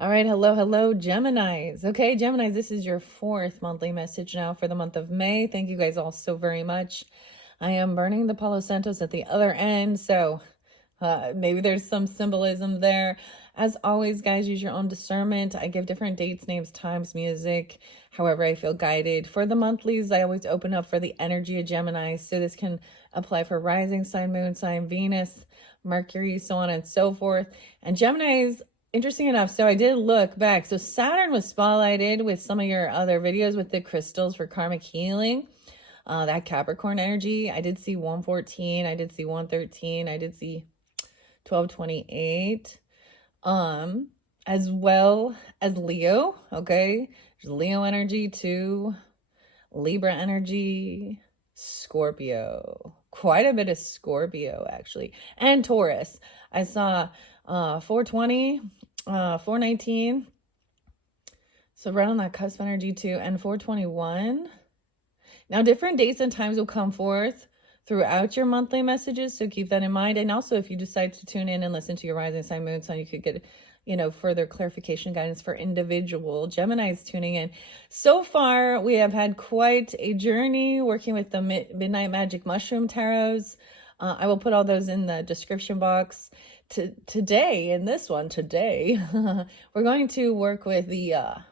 All right, hello, Geminis. Okay, Geminis, this is your fourth monthly message now for the month of May. Thank you guys all so very much. I am burning the Palo Santos at the other end, so maybe there's some symbolism there. As always, guys, use your own discernment. I give different dates, names, times, music, however I feel guided. For the monthlies, I always open up for the energy of Gemini, so this can apply for rising sign, moon sign, Venus, Mercury, so on and so forth. And Geminis, interesting enough, so I did look back. So Saturn was spotlighted with some of your other videos with the crystals for karmic healing. That Capricorn energy, I did see 114, I did see 113, I did see 1228, as well as Leo. Okay, there's Leo energy too, Libra energy, Scorpio, quite a bit of Scorpio actually, and Taurus. I saw 420, 419, so right on that cusp energy too, and 421. Now, different dates and times will come forth throughout your monthly messages, so keep that in mind. And also, if you decide to tune in and listen to your rising sign, moon sign, you could get, further clarification guidance for individual Geminis tuning in. So far, we have had quite a journey working with the Midnight Magic Mushroom Tarots. I will put all those in the description box. Today, we're going to work with the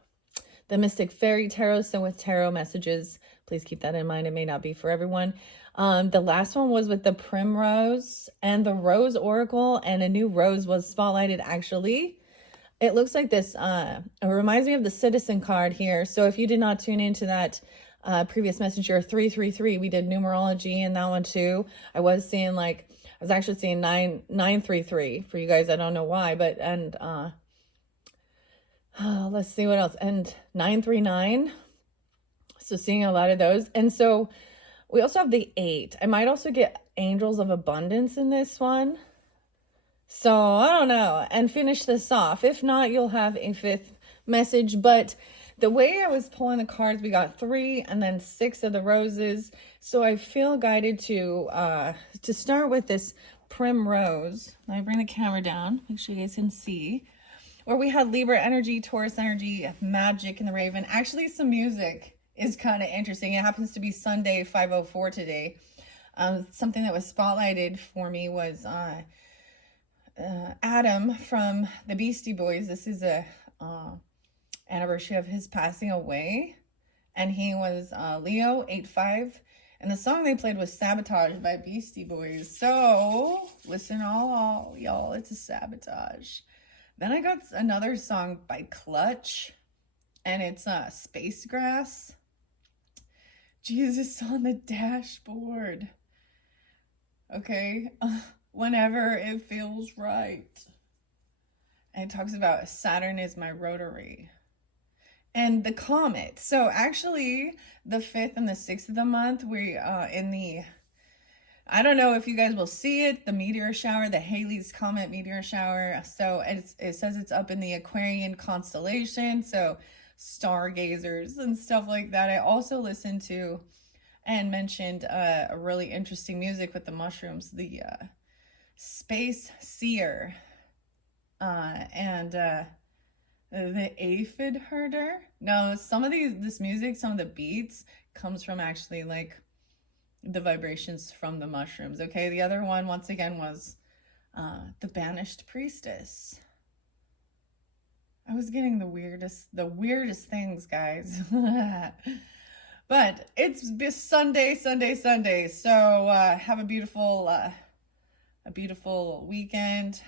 Mystic Fairy Tarot. So with tarot messages, please keep that in mind. It may not be for everyone. The last one was with the Primrose and the Rose Oracle, and a new rose was spotlighted actually. It looks like this. It reminds me of the Citizen card here. So if you did not tune into that previous messenger 333, we did numerology in that one too. I was actually seeing 933 for you guys. I don't know why, but let's see what else. And 939. So seeing a lot of those. And so we also have the 8. I might also get Angels of Abundance in this one. So I don't know. And finish this off. If not, you'll have a 5th message. But the way I was pulling the cards, we got 3 and then 6 of the roses. So I feel guided to start with this Primrose. Let me bring the camera down. Make sure you guys can see. Where we had Libra energy, Taurus energy, Magic, and the Raven. Actually, some music is kind of interesting. It happens to be Sunday 504 today. Something that was spotlighted for me was Adam from the Beastie Boys. This is a anniversary of his passing away, and he was Leo 8-5, and the song they played was Sabotage by Beastie Boys. So listen, all y'all, it's a sabotage. Then I got another song by Clutch, and it's Space Grass. Jesus on the dashboard. Okay, whenever it feels right. And it talks about Saturn is my rotary. And the comet. So actually, the 5th and the 6th of the month, we in the, I don't know if you guys will see it, the meteor shower, the Halley's Comet meteor shower. So it says it's up in the Aquarian constellation. So stargazers and stuff like that. I also listened to and mentioned a really interesting music with the mushrooms, the Space Seer and the Aphid Herder. No, some of this music, some of the beats comes from actually like the vibrations from the mushrooms. Okay, the other one once again was the Banished Priestess. I was getting the weirdest things, guys. But it's Sunday. So have a beautiful weekend.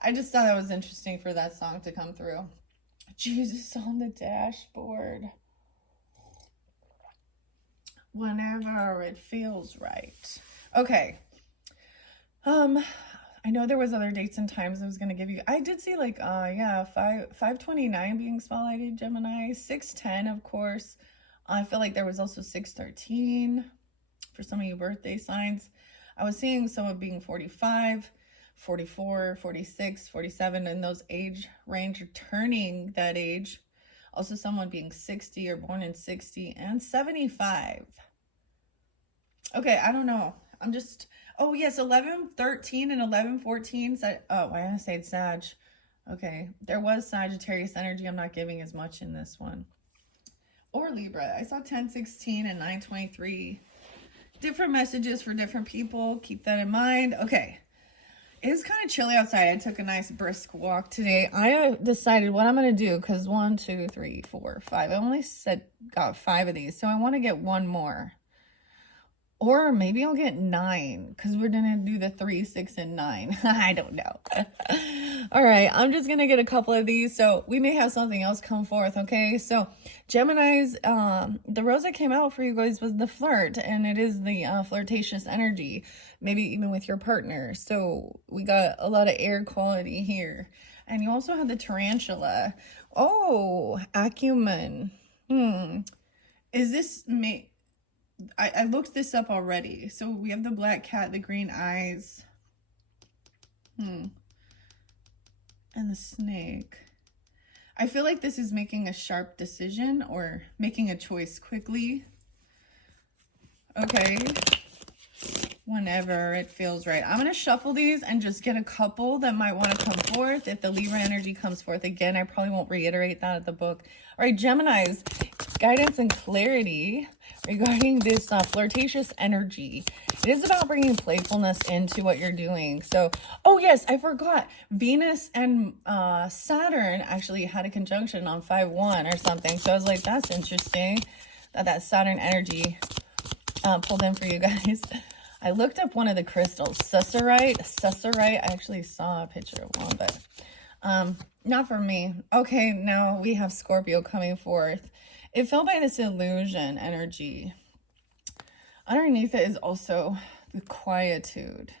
I just thought that was interesting for that song to come through. Jesus on the dashboard. Whenever it feels right. Okay. I know there was other dates and times I was going to give you. I did see 529 being spotlighted, Gemini, 610, of course. I feel like there was also 613 for some of you birthday signs. I was seeing someone being 45, 44, 46, 47 in those age range, or turning that age. Also someone being 60 or born in 60 and 75. Okay, I don't know. I'm just, oh yes, 11, 13, and 11, 14. Oh, I gotta say it's Sag. Okay, there was Sagittarius energy. I'm not giving as much in this one. Or Libra. I saw 1016 and 923. Different messages for different people. Keep that in mind. Okay. It's kind of chilly outside. I took a nice brisk walk today. I decided what I'm going to do because 1, 2, 3, 4, 5. I only got 5 of these. So I want to get one more. Or maybe I'll get 9 because we're going to do the 3, 6, and 9. I don't know. All right. I'm just going to get a couple of these. So we may have something else come forth. Okay. So Gemini's, the rose that came out for you guys was the flirt. And it is the flirtatious energy. Maybe even with your partner. So we got a lot of air quality here. And you also have the tarantula. Oh, acumen. Is this... I looked this up already. So we have the black cat, the green eyes. And the snake. I feel like this is making a sharp decision or making a choice quickly. Okay. Whenever it feels right. I'm going to shuffle these and just get a couple that might want to come forth. If the Libra energy comes forth again, I probably won't reiterate that at the book. All right, Geminis, guidance and clarity regarding this flirtatious energy. It is about bringing playfulness into what you're doing. So, oh yes, I forgot. Venus and Saturn actually had a conjunction on 5-1 or something. So I was like, that's interesting that Saturn energy pulled in for you guys. I looked up one of the crystals, Susurite. I actually saw a picture of one, but not for me. Okay, now we have Scorpio coming forth. It fell by this illusion energy. Underneath it is also the quietude.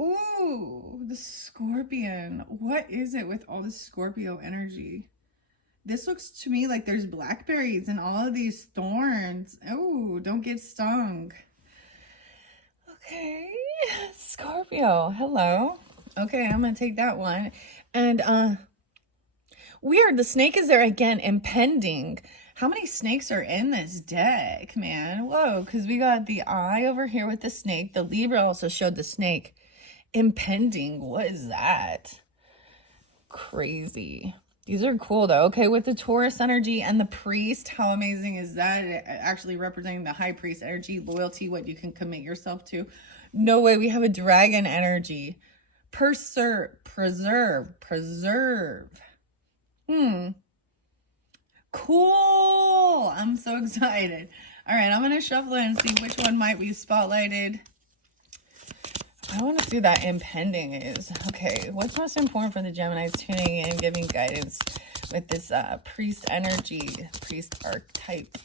Ooh, the scorpion. What is it with all the Scorpio energy? This looks to me like there's blackberries and all of these thorns. Oh, don't get stung. Okay, Scorpio, hello. Okay, I'm gonna take that one. And weird, the snake is there again, impending. How many snakes are in this deck, man? Whoa, because we got the eye over here with the snake. The Libra also showed the snake. Impending, what is that? Crazy. These are cool though. Okay, with the Taurus energy and the priest, how amazing is that? It actually representing the high priest energy, loyalty, what you can commit yourself to. No way, we have a dragon energy. Preserve. Cool. I'm so excited. All right, I'm going to shuffle it and see which one might be spotlighted. I want to see that impending is. Okay, what's most important for the Geminis tuning in, giving guidance with this priest energy, priest archetype?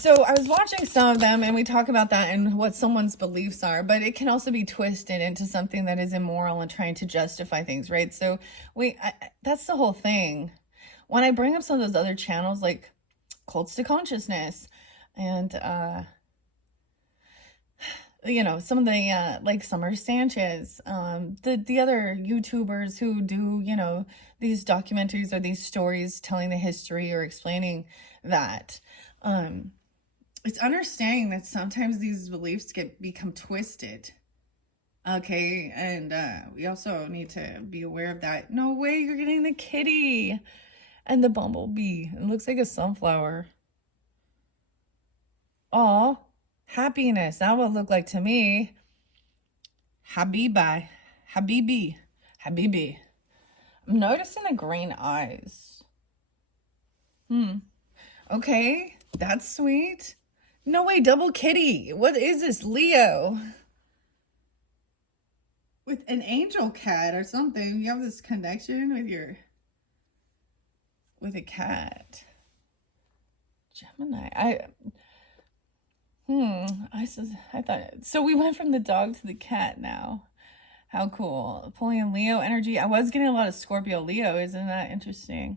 So I was watching some of them and we talk about that and what someone's beliefs are, but it can also be twisted into something that is immoral and trying to justify things, right? So that's the whole thing. When I bring up some of those other channels like Cults to Consciousness and, you know, some of the, like Summer Sanchez, the other YouTubers who do, you know, these documentaries or these stories telling the history or explaining that, it's understanding that sometimes these beliefs become twisted. Okay, and we also need to be aware of that. No way, you're getting the kitty and the bumblebee. It looks like a sunflower. Aw, happiness. That would look like to me. Habibi. I'm noticing the green eyes. Okay, that's sweet. No way, double kitty. What is this, Leo? With an angel cat or something. You have this connection with a cat. Gemini. I thought, so we went from the dog to the cat now. How cool. Pulling in Leo energy. I was getting a lot of Scorpio Leo. Isn't that interesting?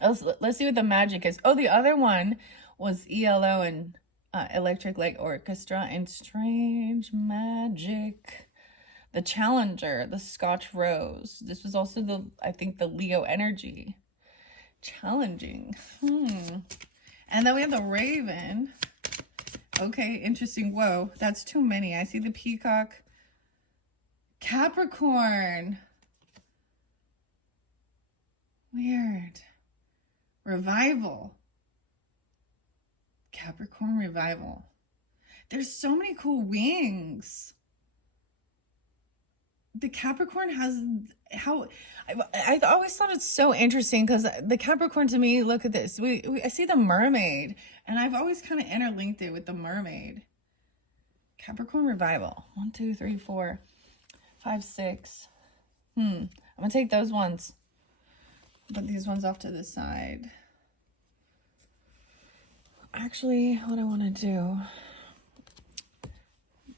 Let's see what the magic is. Oh, the other one was ELO and Electric Light Orchestra and Strange Magic. The Challenger, the Scotch Rose. This was also I think the Leo energy. Challenging. And then we have the Raven. Okay, interesting. Whoa, that's too many. I see the Peacock. Capricorn. Revival. Capricorn revival. There's so many cool wings. The Capricorn has I always thought it's so interesting because the Capricorn to me, look at this. I see the mermaid, and I've always kind of interlinked it with the mermaid. Capricorn revival. 1, 2, 3, 4, 5, 6. I'm gonna take those ones. Put these ones off to the side. Actually, what I want to do,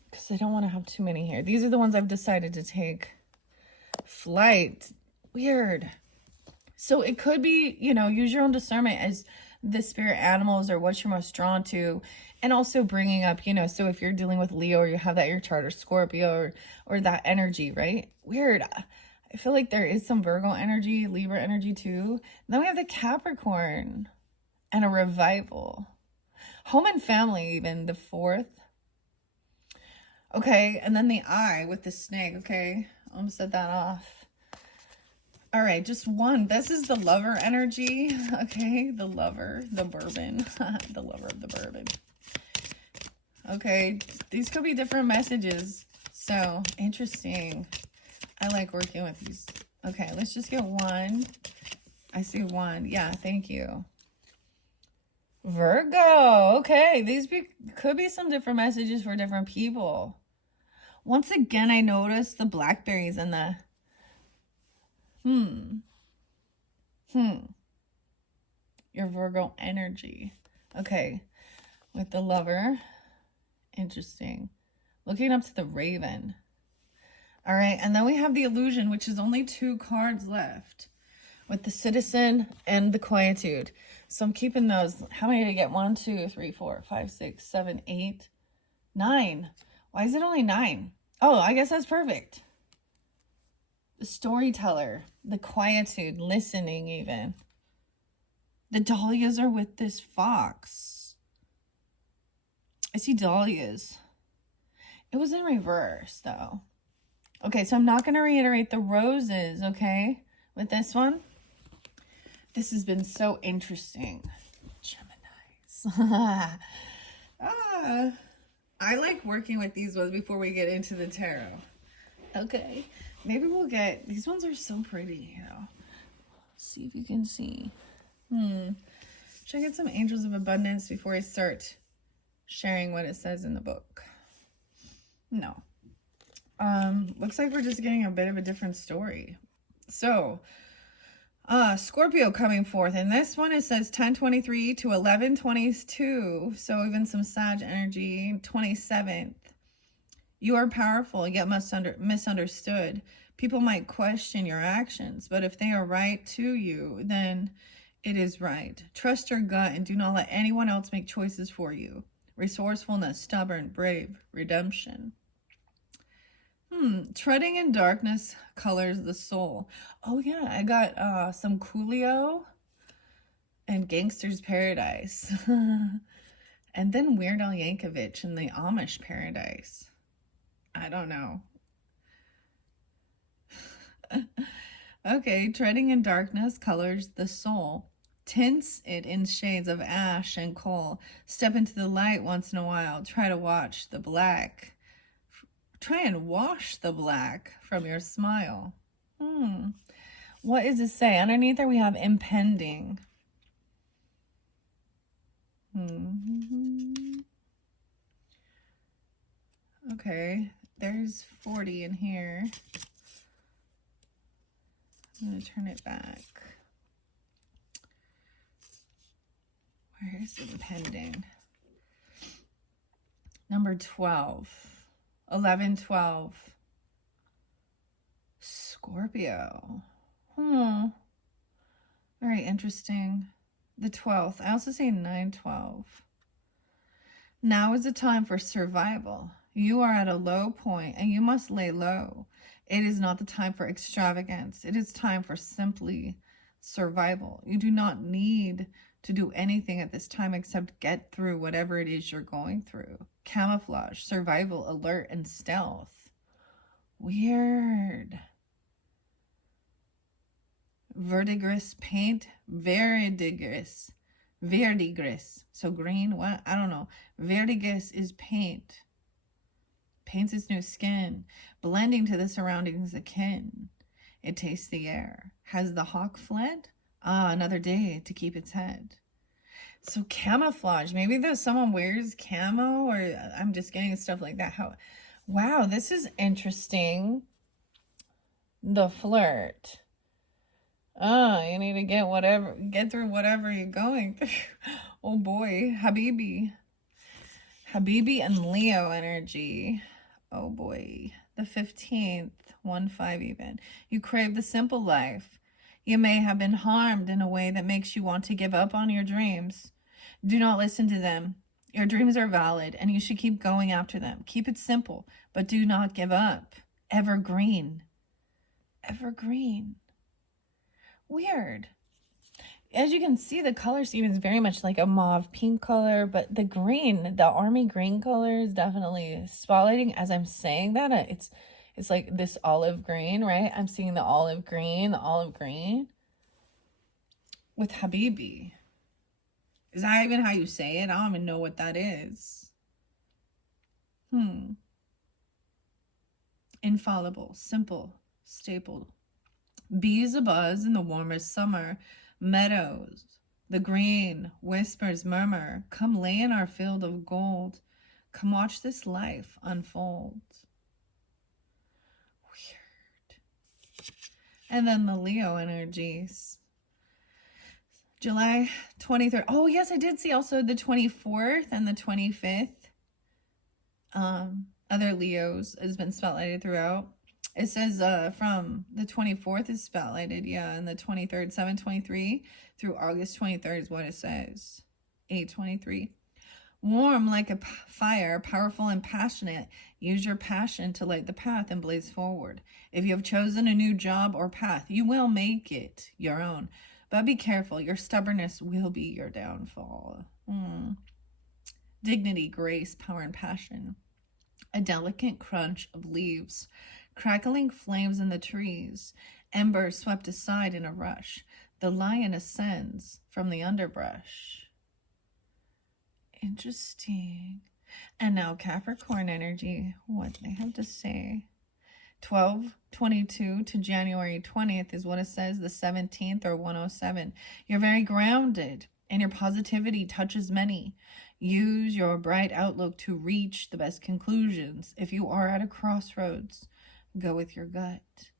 because I don't want to have too many here. These are the ones I've decided to take. Flight. Weird. So it could be, use your own discernment as the spirit animals or what you're most drawn to. And also bringing up, so if you're dealing with Leo or you have that in your chart, or Scorpio or that energy, right? Weird. I feel like there is some Virgo energy, Libra energy too. Then we have the Capricorn and a revival. Home and family, even the 4th. Okay, and then the eye with the snake. Okay, I'll set that off. All right, just one. This is the lover energy. Okay, the lover, the bourbon, the lover of the bourbon. Okay, these could be different messages. So interesting. I like working with these. Okay, let's just get one. I see one. Yeah, thank you. Virgo. Okay, these could be some different messages for different people. Once again, I noticed the blackberries and the your Virgo energy. Okay, with the lover. Interesting. Looking up to the raven. All right, and then we have the illusion, which is only 2 cards left, with the citizen and the quietude. So I'm keeping those. How many did I get? 1, 2, 3, 4, 5, 6, 7, 8, 9. Why is it only 9? Oh, I guess that's perfect. The storyteller, the quietude, listening even. The dahlias are with this fox. I see dahlias. It was in reverse though. Okay, so I'm not going to reiterate the roses, okay, with this one. This has been so interesting. Geminis. I like working with these ones before we get into the tarot. Okay, maybe we'll get, these ones are so pretty, see if you can see. Should I get some angels of abundance before I start sharing what it says in the book? No. Looks like we're just getting a bit of a different story. So, Scorpio coming forth. And this one, it says 10:23 to 11:22. So even some Sag energy. 27th. You are powerful, yet misunderstood. People might question your actions, but if they are right to you, then it is right. Trust your gut and do not let anyone else make choices for you. Resourcefulness, stubborn, brave, redemption. Treading in darkness colors the soul. Oh yeah, I got some Coolio and Gangster's Paradise. And then Weird Al Yankovic and the Amish Paradise. I don't know. Okay, treading in darkness colors the soul. Tints it in shades of ash and coal. Step into the light once in a while. Try to watch the black. Try and wash the black from your smile. What does it say? Underneath there we have impending. Okay, there's 40 in here. I'm going to turn it back. Where's impending? Number 12. 11:12. Scorpio. Very interesting. The 12th. I also say 9:12. Now is the time for survival. You are at a low point and you must lay low. It is not the time for extravagance. It is time for simply survival. You do not need to do anything at this time except get through whatever it is you're going through. Camouflage, survival, alert, and stealth. Weird. Verdigris paint. Verdigris. Verdigris. So green, what? I don't know. Verdigris is paint. Paints its new skin, blending to the surroundings akin. It tastes the air. Has the hawk fled? Ah, another day to keep its head. So camouflage. Maybe there's someone wears camo, or I'm just getting stuff like that. How? Wow, this is interesting. The flirt. Ah, you need to get through whatever you're going through. Oh boy, Habibi. Habibi and Leo energy. Oh boy. The 15th, 1-5 even. You crave the simple life. You may have been harmed in a way that makes you want to give up on your dreams. Do not listen to them. Your dreams are valid and you should keep going after them. Keep it simple, but do not give up. Evergreen. Evergreen. Weird. As you can see, the color scheme is very much like a mauve pink color, but the green, the army green color is definitely spotlighting. As I'm saying that, it's like this olive green, right? I'm seeing the olive green with Habibi. Is that even how you say it? I don't even know what that is. Infallible, simple, staple. Bees abuzz in the warmest summer. Meadows, the green whispers murmur. Come lay in our field of gold. Come watch this life unfold. Weird. And then the Leo energies. July 23rd. Oh, yes, I did see also the 24th and the 25th. Other Leos has been spotlighted throughout. It says from the 24th is spotlighted, yeah, and the 23rd, 7/23 through August 23rd is what it says. 8/23. Warm like a fire, powerful and passionate. Use your passion to light the path and blaze forward. If you have chosen a new job or path, you will make it your own. But be careful, your stubbornness will be your downfall. Dignity, grace, power, and passion. A delicate crunch of leaves. Crackling flames in the trees. Embers swept aside in a rush. The lion ascends from the underbrush. Interesting. And now Capricorn energy. What they have to say. 12/22 to January 20th is what it says. The 17th or 107. You're very grounded and your positivity touches many. Use your bright outlook to reach the best conclusions. If you are at a crossroads, go with your gut.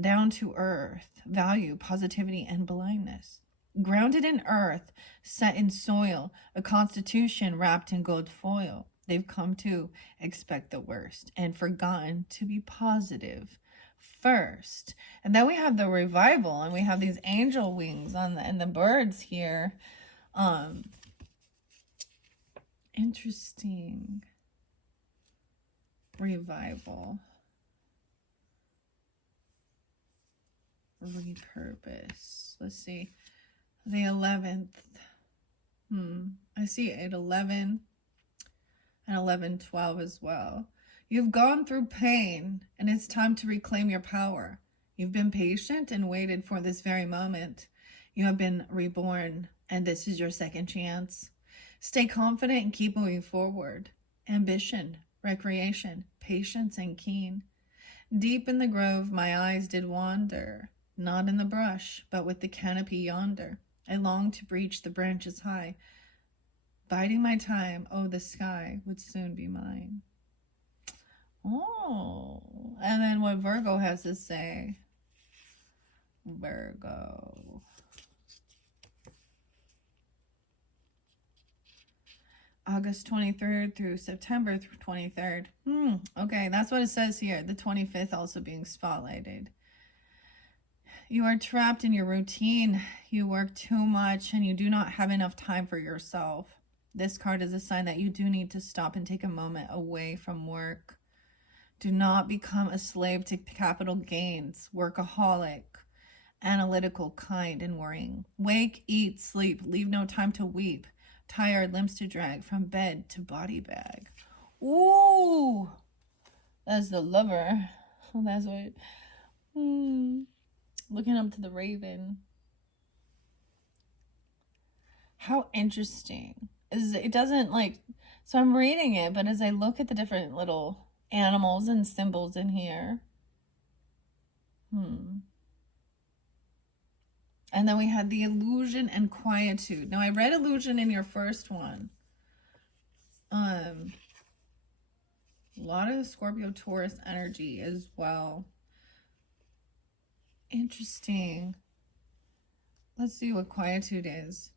Down to earth, value positivity and blindness. Grounded in earth, set in soil, a constitution wrapped in gold foil. They've come to expect the worst and forgotten to be positive first. And then we have the revival, and we have these angel wings on and the birds here. Interesting. Revival. Repurpose. Let's see. The 11th. I see 8/11 and 11/12 as well. You've gone through pain, and it's time to reclaim your power. You've been patient and waited for this very moment. You have been reborn, and this is your second chance. Stay confident and keep moving forward. Ambition, recreation, patience, and keen. Deep in the grove my eyes did wander, not in the brush, but with the canopy yonder. I longed to breach the branches high. Biding my time, oh, the sky would soon be mine. Oh, and then what Virgo has to say. Virgo. August 23rd through September 23rd. Okay, that's what it says here. The 25th also being spotlighted. You are trapped in your routine. You work too much and you do not have enough time for yourself. This card is a sign that you do need to stop and take a moment away from work. Do not become a slave to capital gains, workaholic, analytical, kind, and worrying. Wake, eat, sleep, leave no time to weep. Tired limbs to drag from bed to body bag. Ooh, that's the lover. That's what. looking up to the raven. How interesting. It doesn't like, so I'm reading it, but as I look at the different little animals and symbols in here. And then we had the illusion and quietude. Now I read illusion in your first one. A lot of Scorpio Taurus energy as well. Interesting. Let's see what quietude is.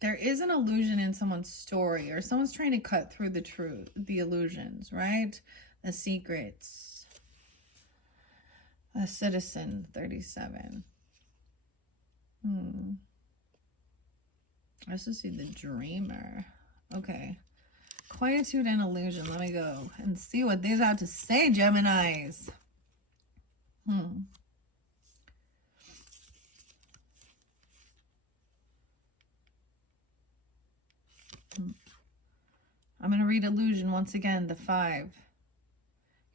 There is an illusion in someone's story, or someone's trying to cut through the truth, the illusions, right? The secrets. A citizen, 37. I also see the dreamer. Okay. Quietude and illusion. Let me go and see what these have to say, Geminis. I'm going to read illusion once again, the 5.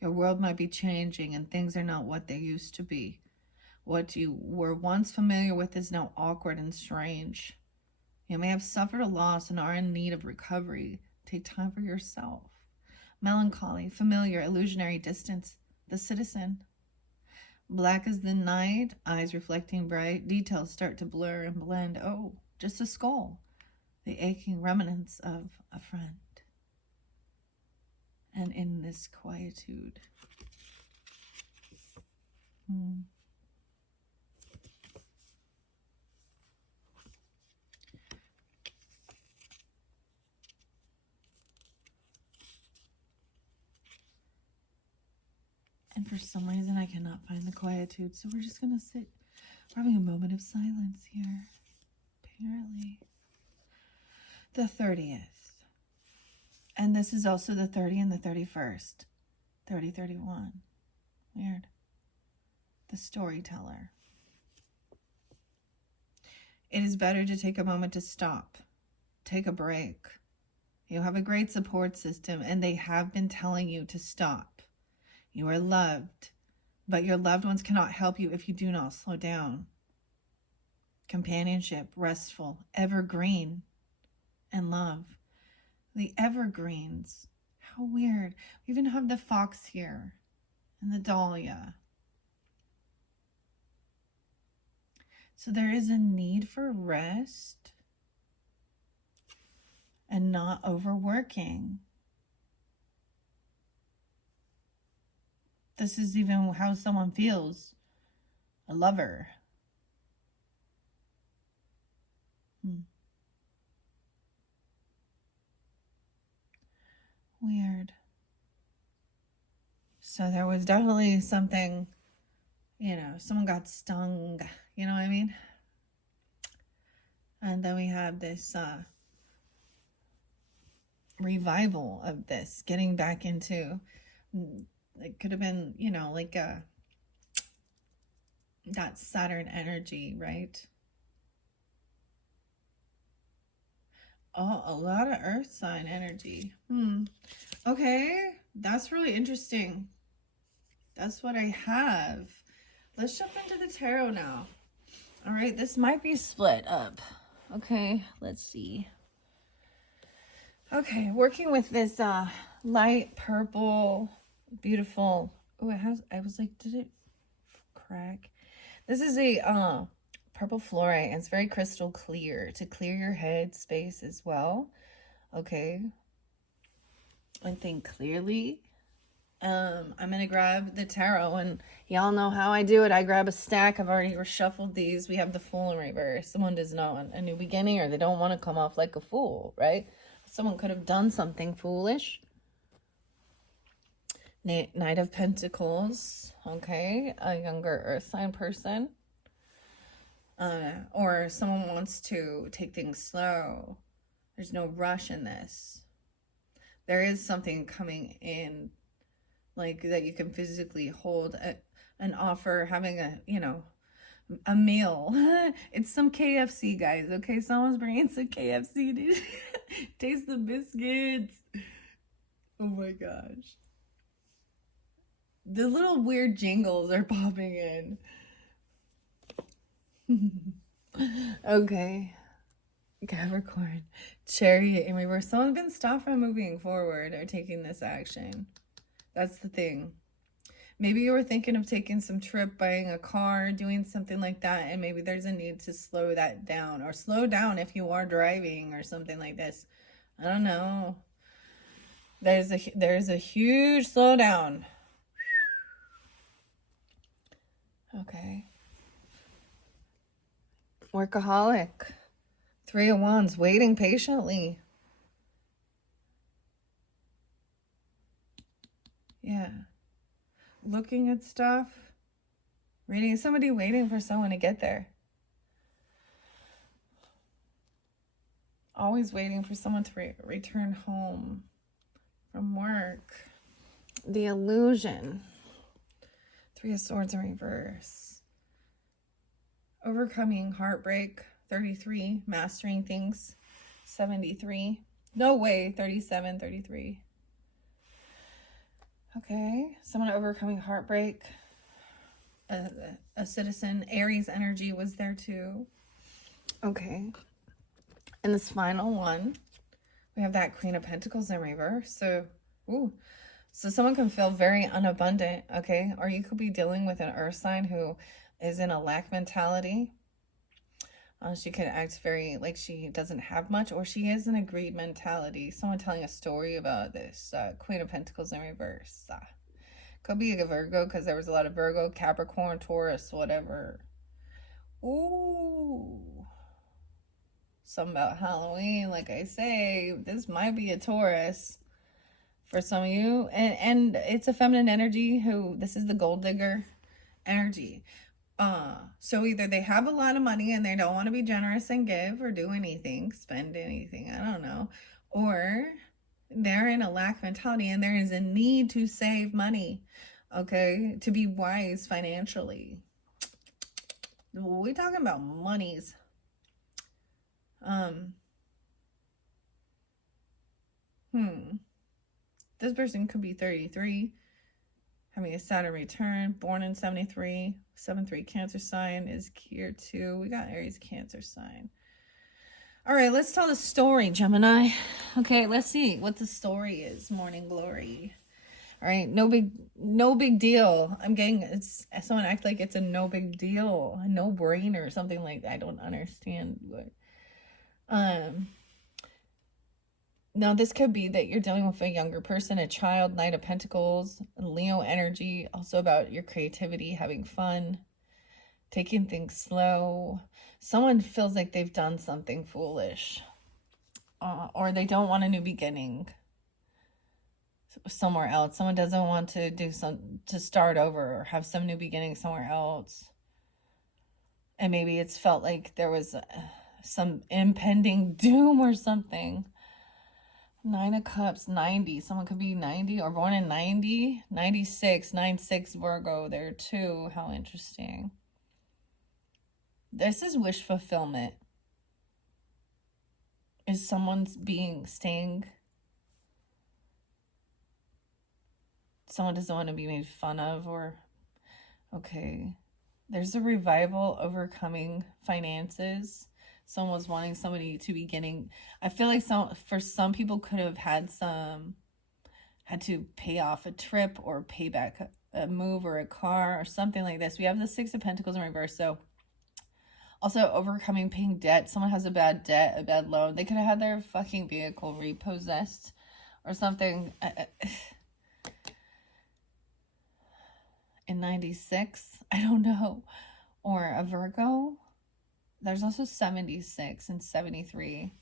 Your world might be changing and things are not what they used to be. What you were once familiar with is now awkward and strange. You may have suffered a loss and are in need of recovery. Take time for yourself. Melancholy, familiar, illusionary distance. The citizen. Black as the night, eyes reflecting bright. Details start to blur and blend. Oh, just a skull. The aching remnants of a friend. And in this quietude. And for some reason, I cannot find the quietude. So we're just going to sit. We're having a moment of silence here. Apparently. The 30th. And this is also the 30 and the 31st. 30, 31. Weird. The storyteller. It is better to take a moment to stop. Take a break. You have a great support system, and they have been telling you to stop. You are loved, but your loved ones cannot help you if you do not slow down. Companionship, restful, evergreen, and love. The evergreens. How weird. We even have the fox here and the dahlia. So there is a need for rest and not overworking. This is even how someone feels. A lover. Weird. So there was definitely something, someone got stung, you know what I mean? And then we have this revival of this, getting back into, it could have been, like that Saturn energy, right? Oh, a lot of earth sign energy. Okay, that's really interesting. That's what I have. Let's jump into the tarot now. All right, this might be split up. Okay, let's see. Okay, working with this light purple, beautiful. Oh, I was like, did it crack? This is a purple fluorite, and it's very crystal clear to clear your head space as well. Okay. And think clearly. I'm going to grab the tarot, and y'all know how I do it. I grab a stack. I've already reshuffled these. We have the Fool in reverse. Someone does not want a new beginning, or they don't want to come off like a fool, right? Someone could have done something foolish. Knight of Pentacles, okay? A younger earth sign person. Or someone wants to take things slow. There's no rush in this. There is something coming in, like that you can physically hold an offer, having a meal. It's some KFC, guys, okay? Someone's bringing some KFC, dude. Taste the biscuits. Oh my gosh. The little weird jingles are popping in. Okay. Capricorn. Chariot in reverse. Someone's been stopped from moving forward or taking this action. That's the thing. Maybe you were thinking of taking some trip, buying a car, doing something like that, and maybe there's a need to slow that down, or slow down if you are driving or something like this. I don't know. There's a huge slowdown. Okay. Workaholic. 3 of Wands, waiting patiently. Yeah. Looking at stuff. Reading. Somebody waiting for someone to get there. Always waiting for someone to return home from work. The illusion. 3 of Swords in reverse. Overcoming heartbreak. 33. Mastering things. 73. No way. 37, 33. Okay. Someone overcoming heartbreak. A citizen. Aries energy was there too. Okay. And this final one, we have that Queen of Pentacles in reverse. So, so someone can feel very unabundant, okay? Or you could be dealing with an earth sign who is in a lack mentality. She could act very like she doesn't have much, or she is in a greed mentality. Someone telling a story about this Queen of Pentacles in reverse. Could be a Virgo, because there was a lot of Virgo, Capricorn, Taurus, whatever. Ooh. Something about Halloween, like I say, this might be a Taurus for some of you. And it's a feminine energy this is the gold digger energy. So either they have a lot of money and they don't want to be generous and give or do anything, spend anything, I don't know. Or they're in a lack mentality and there is a need to save money, okay, to be wise financially. We're talking about monies. This person could be 33, having a Saturn return, born in 73, 7-3 Cancer sign is here too. We got Aries Cancer sign. All right, let's tell the story, Gemini. Okay, let's see what the story is. Morning glory. All right, no big deal. I'm getting someone act like it's a no big deal, a no brainer or something like that. I don't understand what. Now this could be that you're dealing with a younger person, a child, Knight of Pentacles, Leo energy, also about your creativity, having fun, taking things slow. Someone feels like they've done something foolish, or they don't want a new beginning somewhere else. Someone doesn't want to to start over or have some new beginning somewhere else. And maybe it's felt like there was some impending doom or something. 9 of Cups, 90. Someone could be 90 or born in 90. 96, 9-6 Virgo there too. How interesting. This is wish fulfillment. Is someone's staying? Someone doesn't want to be made fun of, or okay. There's a revival, overcoming finances. Someone was wanting somebody to be getting, I feel like for some people could have had to pay off a trip or pay back a move or a car or something like this. We have the 6 of Pentacles in reverse. So also overcoming paying debt. Someone has a bad debt, a bad loan. They could have had their fucking vehicle repossessed or something. In 96, I don't know. Or a Virgo. There's also 76 and 73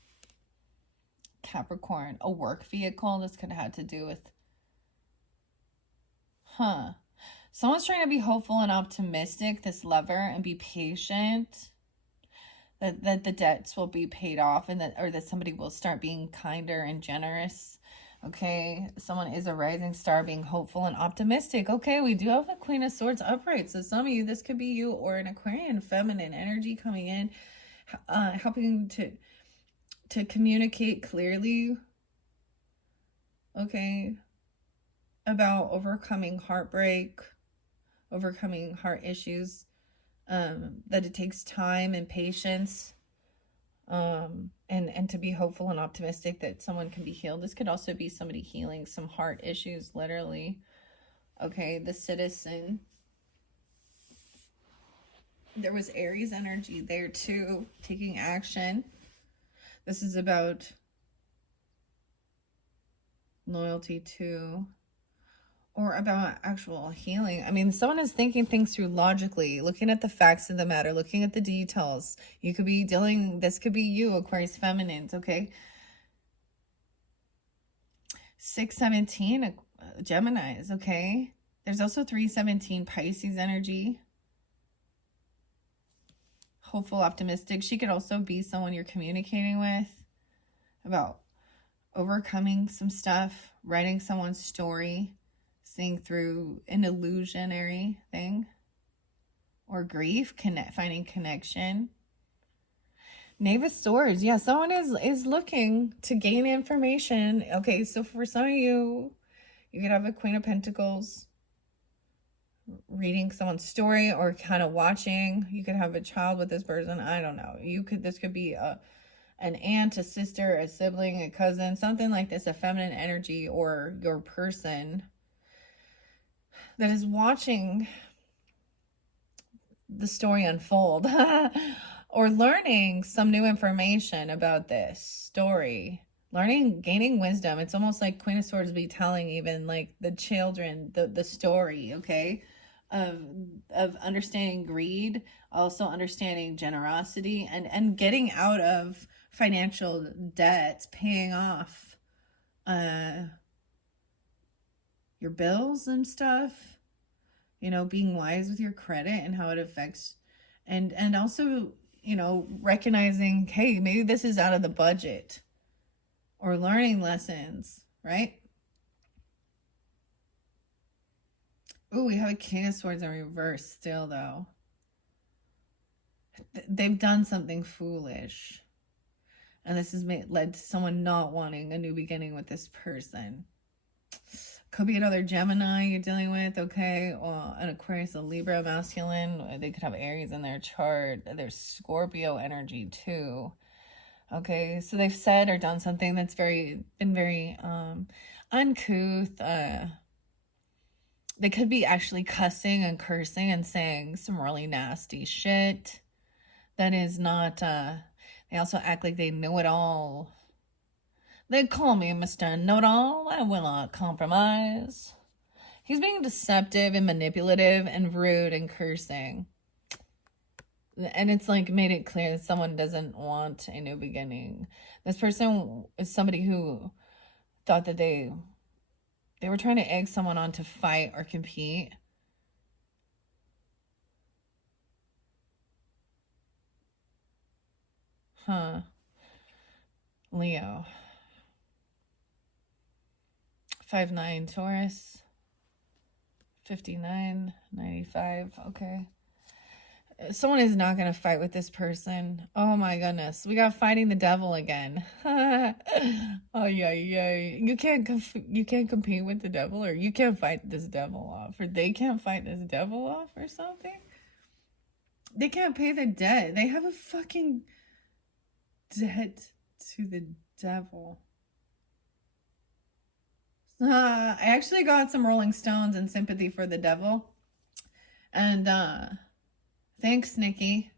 Capricorn, a work vehicle. This could have had to do with, someone's trying to be hopeful and optimistic, this lover, and be patient that the debts will be paid off, and that somebody will start being kinder and generous. Okay, someone is a rising star, being hopeful and optimistic. Okay, we do have the Queen of Swords upright. So some of you, this could be you or an Aquarian feminine energy coming in, helping to communicate clearly. Okay, about overcoming heartbreak, overcoming heart issues. that it takes time and patience, and to be hopeful and optimistic that someone can be healed. This could also be somebody healing some heart issues, literally. Okay, the Citizen. There was Aries energy there too, taking action. This is about loyalty too, or about actual healing. I mean, someone is thinking things through logically, looking at the facts of the matter, looking at the details. You could be dealing, this could be you, Aquarius feminines, okay? 617 Geminis, okay? There's also 317 Pisces energy. Hopeful, optimistic. She could also be someone you're communicating with about overcoming some stuff, writing someone's story, seeing through an illusionary thing, or grief, finding connection. Knave of Swords. Yeah, someone is looking to gain information. Okay, so for some of you, you could have a Queen of Pentacles reading someone's story, or kind of watching. You could have a child with this person. I don't know. This could be an aunt, a sister, a sibling, a cousin, something like this, a feminine energy, or your person that is watching the story unfold or learning some new information about this story, gaining wisdom. It's almost like Queen of Swords be telling even like the children the story, okay, of understanding greed, also understanding generosity, and getting out of financial debts, paying off your bills and stuff, being wise with your credit and how it affects, and also, recognizing, hey, maybe this is out of the budget, or learning lessons, right? Ooh, we have a King of Swords in reverse still, though. They've done something foolish, and this has led to someone not wanting a new beginning with this person. Could be another Gemini you're dealing with, okay? Or an Aquarius, a Libra, masculine. They could have Aries in their chart. There's Scorpio energy too. Okay, so they've said or done something that's been very uncouth. They could be actually cussing and cursing and saying some really nasty shit. That is not, they also act like they know it all. They call me Mr. Know-it-all. I will not compromise. He's being deceptive and manipulative and rude and cursing. And it's like made it clear that someone doesn't want a new beginning. This person is somebody who thought that they were trying to egg someone on to fight or compete. Leo. 5'9" Taurus. 59, 95. Okay. Someone is not going to fight with this person. Oh my goodness. We got fighting the devil again. Oh yeah. You can't compete with the devil, or you can't fight this devil off, or they can't fight this devil off or something. They can't pay the debt. They have a fucking debt to the devil. I actually got some Rolling Stones and Sympathy for the Devil. And thanks, Nikki.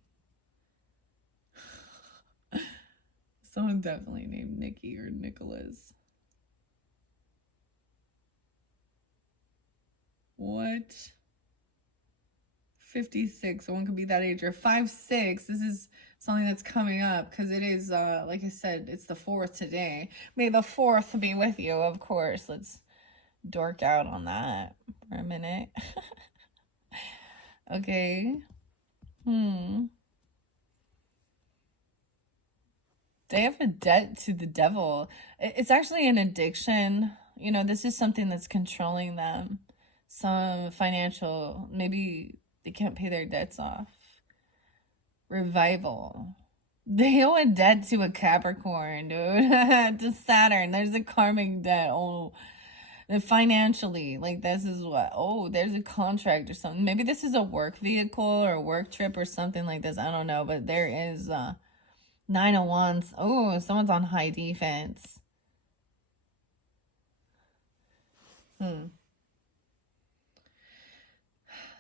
Someone definitely named Nikki or Nicholas. What? 56. Someone could be that age. Or 5'6". This is something that's coming up, because it is, like I said, it's the 4th today. May the 4th be with you, of course. Let's dork out on that for a minute. Okay. They have a debt to the devil. It's actually an addiction. This is something that's controlling them. Some financial, maybe they can't pay their debts off. Revival. They owe a debt to a Capricorn, dude. To Saturn. There's a karmic debt. Oh, Financially, like this is what, oh, there's a contract or something. Maybe this is a work vehicle or a work trip or something like this. I don't know, but there is 9 of Wands. Oh, someone's on high defense.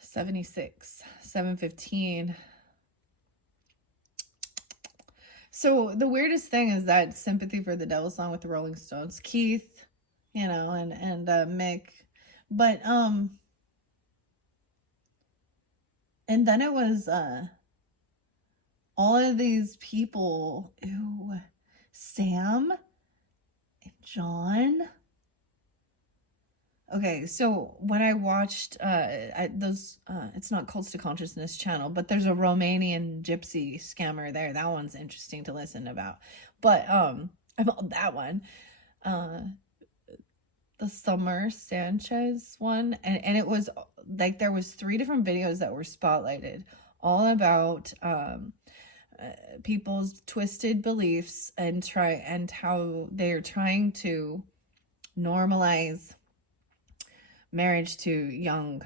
76, 715. So the weirdest thing is that Sympathy for the Devil song with the Rolling Stones, Keith, you know, and Mick, but and then it was all of these people, Sam and John. Okay, so when I watched it's not Cults to Consciousness channel, but there's a Romanian gypsy scammer there. That one's interesting to listen about. But about that one, the Summer Sanchez one, and it was like there was 3 different videos that were spotlighted, all about people's twisted beliefs and how they're trying to normalize marriage to young.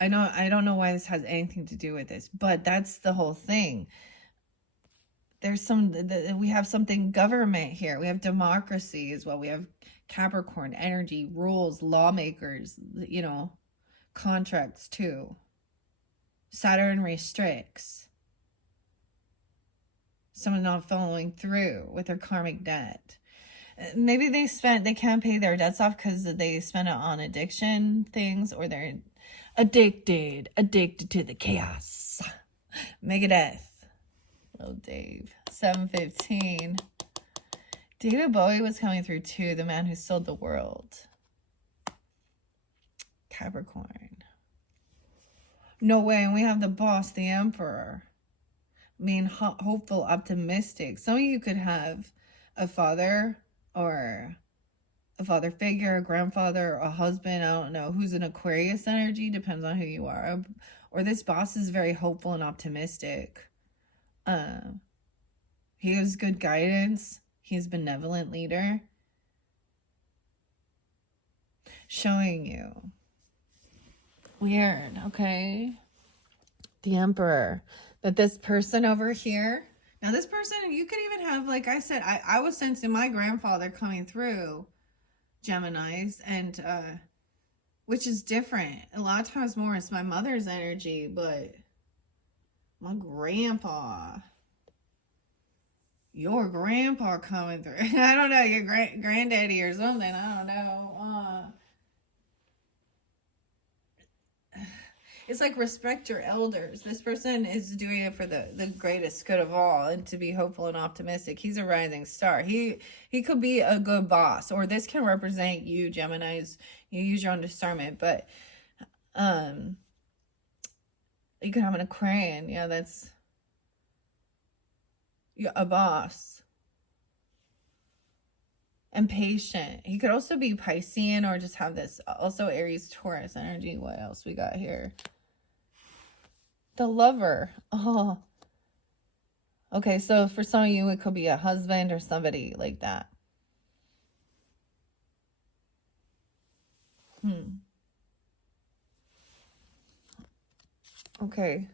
I don't know why this has anything to do with this, but that's the whole thing. There's we have something government here. We have democracy as well. We have Capricorn energy, rules, lawmakers, you know, contracts too. Saturn restricts. Someone not following through with their karmic debt. Maybe they can't pay their debts off because they spend it on addiction things, or they're addicted to the chaos. Megadeth. Little Dave. 715. David Bowie was coming through too, the man who sold the world. Capricorn. No way. And we have the boss, the emperor. Being hopeful, optimistic. Some of you could have a father or a father figure, a grandfather, a husband, I don't know, who's an Aquarius energy, depends on who you are. Or this boss is very hopeful and optimistic. He gives good guidance. He's a benevolent leader. Showing you. Weird, okay? The Emperor. That this person over here, now this person, you could even have, like I said, I was sensing my grandfather coming through, Geminis, and which is different. A lot of times more it's my mother's energy, but my grandpa, your grandpa coming through. I don't know, your granddaddy or something, I don't know. It's like respect your elders. This person is doing it for the greatest good of all, and to be hopeful and optimistic. He's a rising star. He could be a good boss, or this can represent you, Geminis. You use your own discernment, but you could have an Aquarian. Yeah, that's a boss. And patient. He could also be Piscean, or just have this also Aries Taurus energy. What else we got here? The Lover. Oh. Okay, so for some of you, it could be a husband or somebody like that. Okay.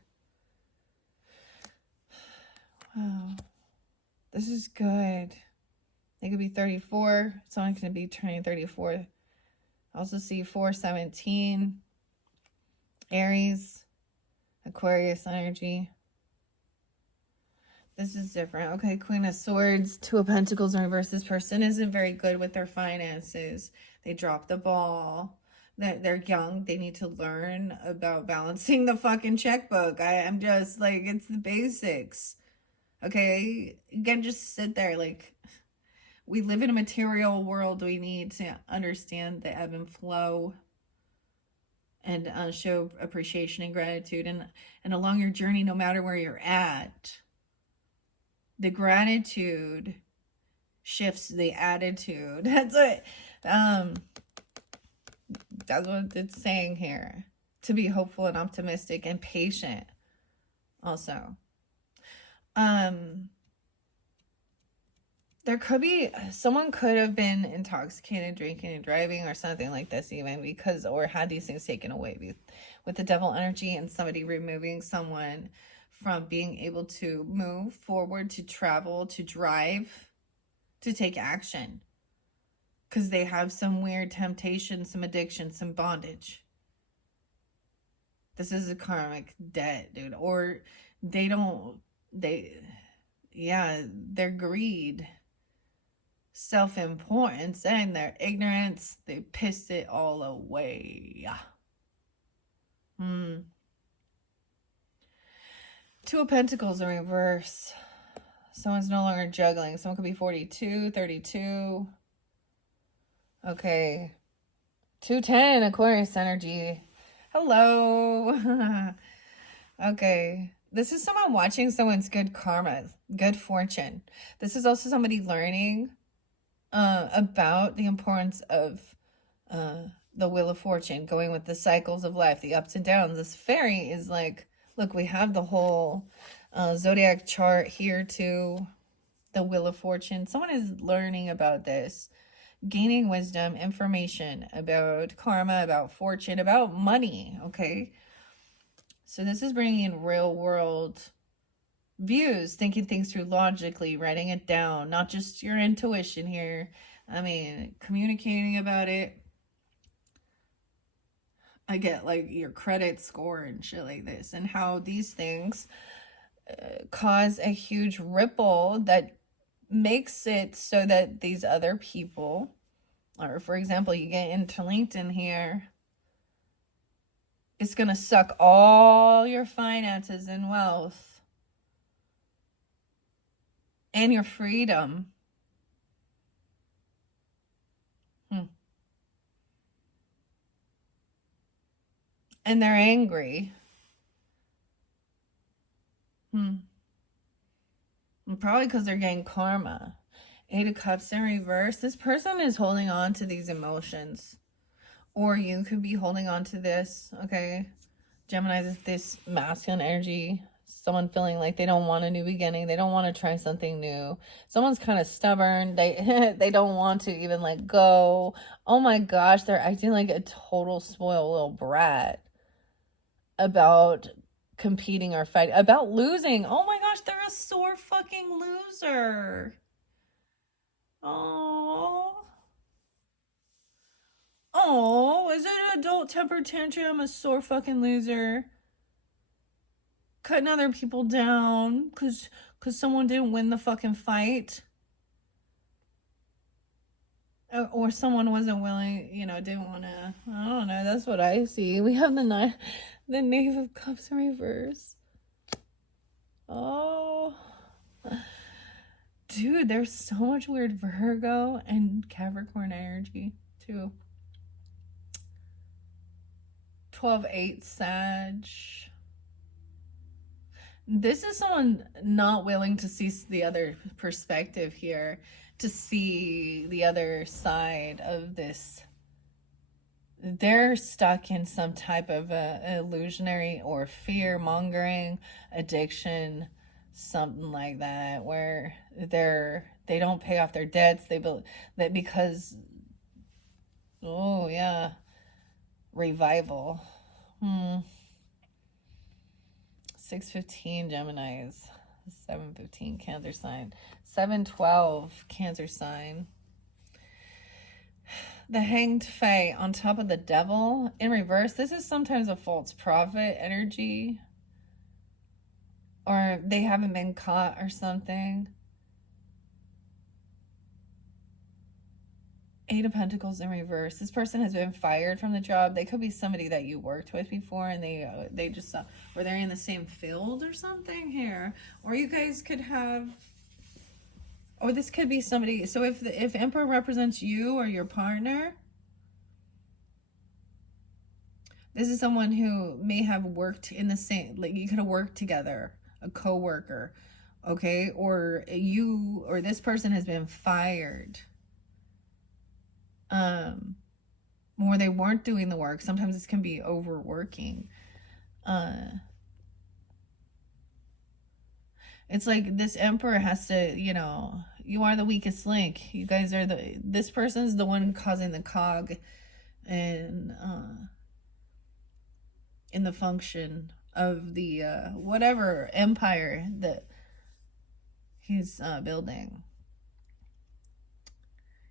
Wow. This is good. They could be 34. Someone can be turning 34. I also see 417. Aries. Aquarius energy. This is different. Okay, Queen of Swords, 2 of Pentacles in reverse. This person isn't very good with their finances. They drop the ball. They're young. They need to learn about balancing the fucking checkbook. I'm just like, it's the basics. Okay? You can just sit there. Like, we live in a material world. We need to understand the ebb and flow, and show appreciation and gratitude, and along your journey, no matter where you're at, the gratitude shifts the attitude. That's what it's saying here. To be hopeful and optimistic and patient also. The there could be, someone could have been intoxicated, drinking and driving or something like this even, because, or had these things taken away with the devil energy and somebody removing someone from being able to move forward, to travel, to drive, to take action. Because they have some weird temptation, some addiction, some bondage. This is a karmic debt, dude. Or their greed, self-importance, and their ignorance, they pissed it all away. Two of Pentacles in reverse. Someone's no longer juggling. Someone could be 42, 32. Okay. 210, Aquarius energy. Hello. Okay. This is someone watching someone's good karma, good fortune. This is also somebody learning about the importance of the Wheel of Fortune, going with the cycles of life, the ups and downs. This Faerie is like, look, we have the whole zodiac chart here too, the Wheel of Fortune. Someone is learning about this, gaining wisdom, information about karma, about fortune, about money, okay? So this is bringing in real world views, thinking things through logically, writing it down, not just your intuition here. I mean, communicating about it. I get like your credit score and shit like this, and how these things cause a huge ripple that makes it so that these other people, or for example, you get into LinkedIn here, it's going to suck all your finances and wealth and your freedom. And they're angry. Probably because they're getting karma. 8 of Cups in reverse. This person is holding on to these emotions. Or you could be holding on to this, okay? Gemini, this masculine energy. Someone feeling like they don't want a new beginning. They don't want to try something new. Someone's kind of stubborn. They don't want to even let go. Oh my gosh, they're acting like a total spoiled little brat about competing or fighting, about losing. Oh my gosh, they're a sore fucking loser. Oh, is it an adult temper tantrum? A sore fucking loser, cutting other people down because someone didn't win the fucking fight, or someone wasn't willing, didn't want to. I don't know. That's what I see. We have the Knave of Cups in reverse. Oh, dude, there's so much weird Virgo and Capricorn energy too. 12-8 Sag. This is someone not willing to see the other perspective here, to see the other side of this. They're stuck in some type of illusionary or fear-mongering addiction, something like that, where they don't pay off their debts. That because, oh yeah, revival. 6:15 Geminis, 7:15 Cancer sign, 7:12 Cancer sign. The Hanged Fae on top of the Devil in reverse. This is sometimes a false prophet energy, or they haven't been caught or something. 8 of Pentacles in reverse. This person has been fired from the job. They could be somebody that you worked with before, and they just or they're in the same field or something here. Or you guys could have, or this could be somebody. So if Emperor represents you or your partner, this is someone who may have worked in the same, like you could have worked together, a co-worker, okay? Or you or this person has been fired. Or they weren't doing the work. Sometimes this can be overworking. It's like this Emperor has to, You are the weakest link. You guys are this person's the one causing the cog and in the function of the whatever empire that he's building.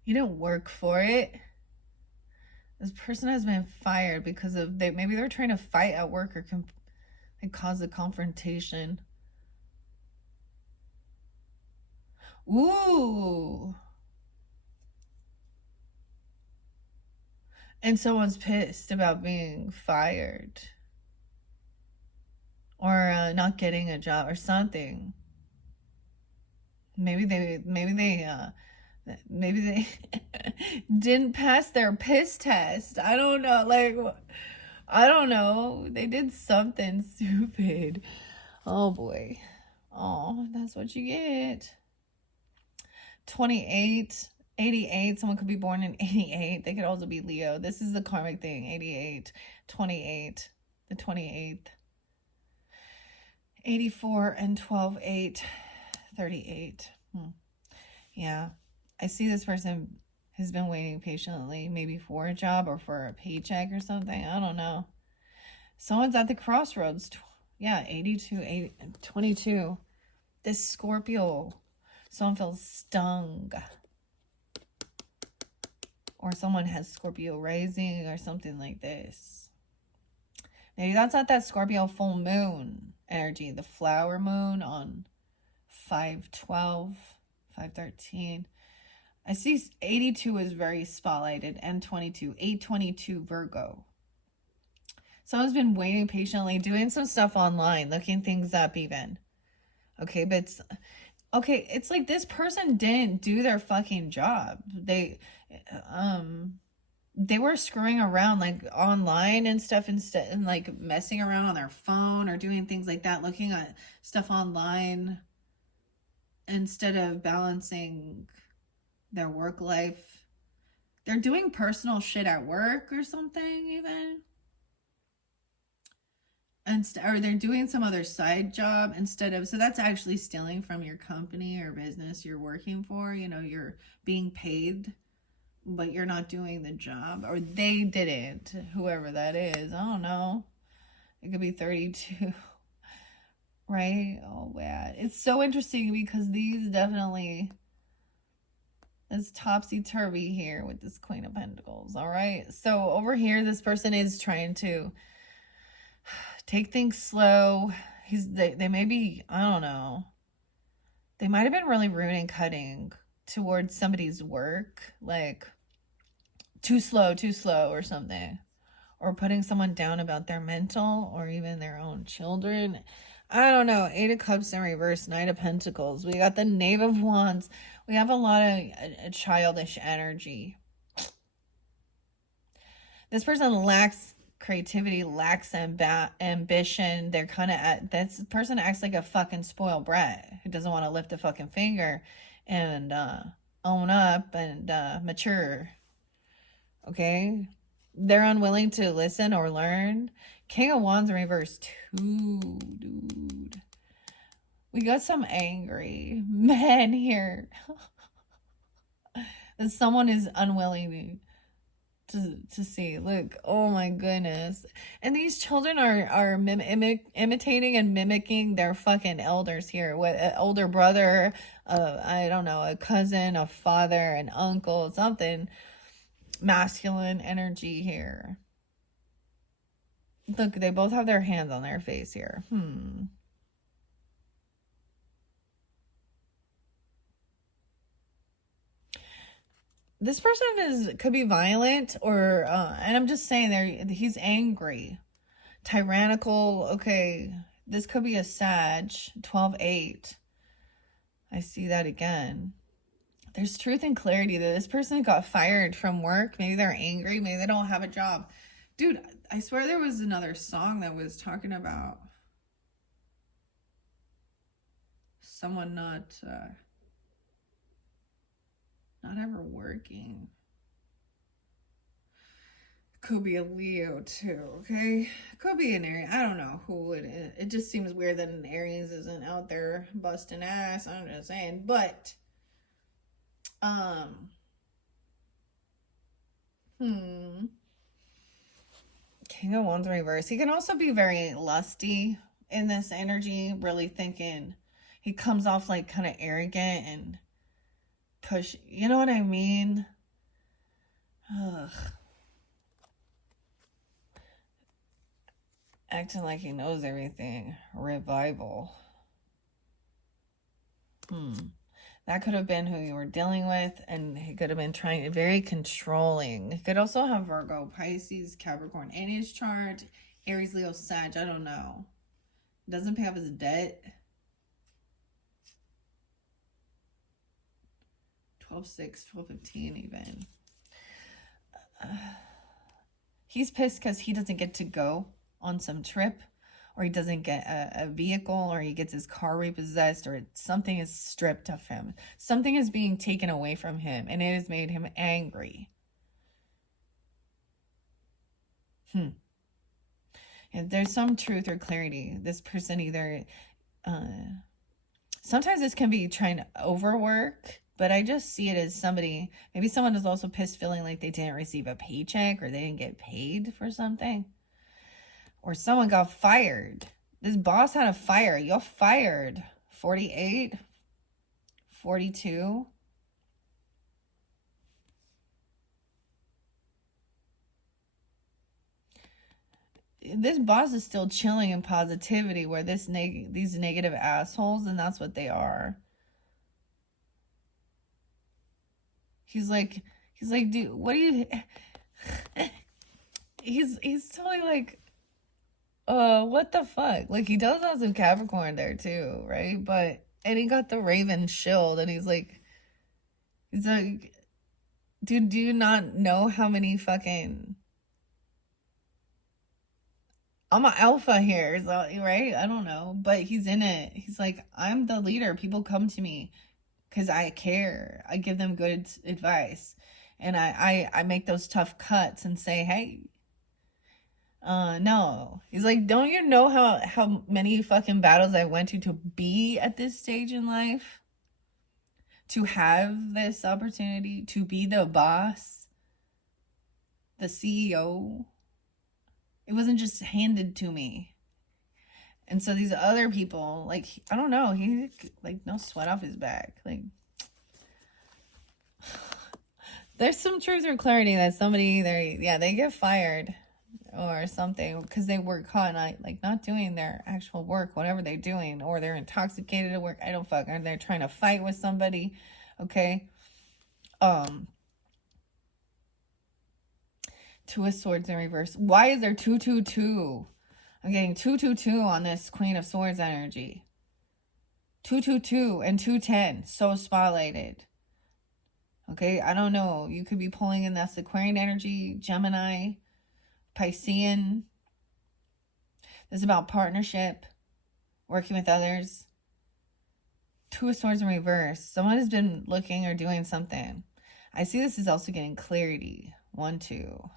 You didn't work for it. This person has been fired because of maybe they're trying to fight at work or cause a confrontation. Ooh. And someone's pissed about being fired or not getting a job or something. Maybe they didn't pass their piss test. I don't know. Like, I don't know. They did something stupid. Oh boy. Oh, that's what you get. 28, 88. Someone could be born in 88. They could also be Leo. This is the karmic thing. 88, 28, the 28th. 84 and 12, 8, 38. Yeah. I see this person has been waiting patiently, maybe for a job or for a paycheck or something. I don't know. Someone's at the crossroads. Yeah, 82, 22. This Scorpio. Someone feels stung. Or someone has Scorpio rising or something like this. Maybe that's not that Scorpio full moon energy. The flower moon on 5/12, 5/13. I see 82 is very spotlighted and 22, 8/22 Virgo. Someone's been waiting patiently, doing some stuff online, looking things up even. Okay, but it's like this person didn't do their fucking job. They were screwing around like online and stuff instead, and like messing around on their phone or doing things like that, looking at stuff online instead of balancing their work life. They're doing personal shit at work or something even. Or they're doing some other side job instead of, so that's actually stealing from your company or business you're working for. You know, you're being paid, but you're not doing the job, or they didn't, whoever that is. I don't know. It could be 32, right? Oh, man. It's so interesting because these definitely, it's topsy-turvy here with this Queen of Pentacles, all right? So over here, this person is trying to take things slow. They may be, I don't know. They might have been really rude and cutting towards somebody's work, like too slow or something, or putting someone down about their mental or even their own children. I don't know. 8 of Cups in reverse, Knight of Pentacles. We got the Knave of Wands. We have a lot of childish energy. This person lacks creativity, lacks ambition. They're kind of this person acts like a fucking spoiled brat who doesn't want to lift a fucking finger and own up and mature. Okay, they're unwilling to listen or learn. King of Wands in reverse too, dude. We got some angry men here. That someone is unwilling to see. Look, oh my goodness. And these children are imitating and mimicking their fucking elders here. With an older brother, I don't know, a cousin, a father, an uncle, something masculine energy here. Look, they both have their hands on their face here. This person could be violent or and I'm just saying he's angry, tyrannical. Okay, this could be a Sag, 12/8. I see that again. There's truth and clarity that this person got fired from work. Maybe they're angry, maybe they don't have a job. Dude, I swear there was another song that was talking about someone not ever working. Could be a Leo too, okay? Could be an Aries. I don't know who it is. It just seems weird that an Aries isn't out there busting ass. I'm just saying. But Um, hmm. King of Wands reverse. He can also be very lusty in this energy, really thinking. He comes off like kind of arrogant and push. You know what I mean? Ugh. Acting like he knows everything. Revival. That could have been who you were dealing with, and he could have been trying very controlling. He could also have Virgo, Pisces, Capricorn in his chart, Aries, Leo, Sag. I don't know. Doesn't pay off his debt. 12-6, 12-15 even. He's pissed because he doesn't get to go on some trip, or he doesn't get a vehicle, or he gets his car repossessed, or something is stripped of him. Something is being taken away from him, and it has made him angry. And there's some truth or clarity. This person either... sometimes this can be trying to overwork, but I just see it as somebody... Maybe someone is also pissed feeling like they didn't receive a paycheck, or they didn't get paid for something. Or someone got fired. This boss had a fire. You're fired. 48. 42. This boss is still chilling in positivity, where these negative assholes, and that's what they are. He's like, dude, what do you... he's totally like... what the fuck? Like, he does have some Capricorn there too, right? But, and he got the Raven shield, and he's like, dude, do you not know how many fucking... I'm an alpha here, so, right? I don't know, but he's in it. He's like, I'm the leader. People come to me because I care. I give them good advice, and I make those tough cuts and say, hey... no. He's like, don't you know how many fucking battles I went to be at this stage in life? To have this opportunity, to be the boss, the CEO. It wasn't just handed to me. And so these other people, like, I don't know, he, like, no sweat off his back. Like, there's some truth or clarity that somebody, they get fired or something because they were caught not doing their actual work, whatever they're doing, or they're intoxicated at work. I don't fuck, or they're trying to fight with somebody. Okay. Two of Swords in reverse. Why is there 222? I'm getting 222 on this Queen of Swords energy. 222 and 210. So spotlighted. Okay, I don't know. You could be pulling in that Aquarian energy, Gemini, Piscean. This is about partnership, working with others. Two of Swords in reverse. Someone has been looking or doing something. I see this is also getting clarity. 1, 2.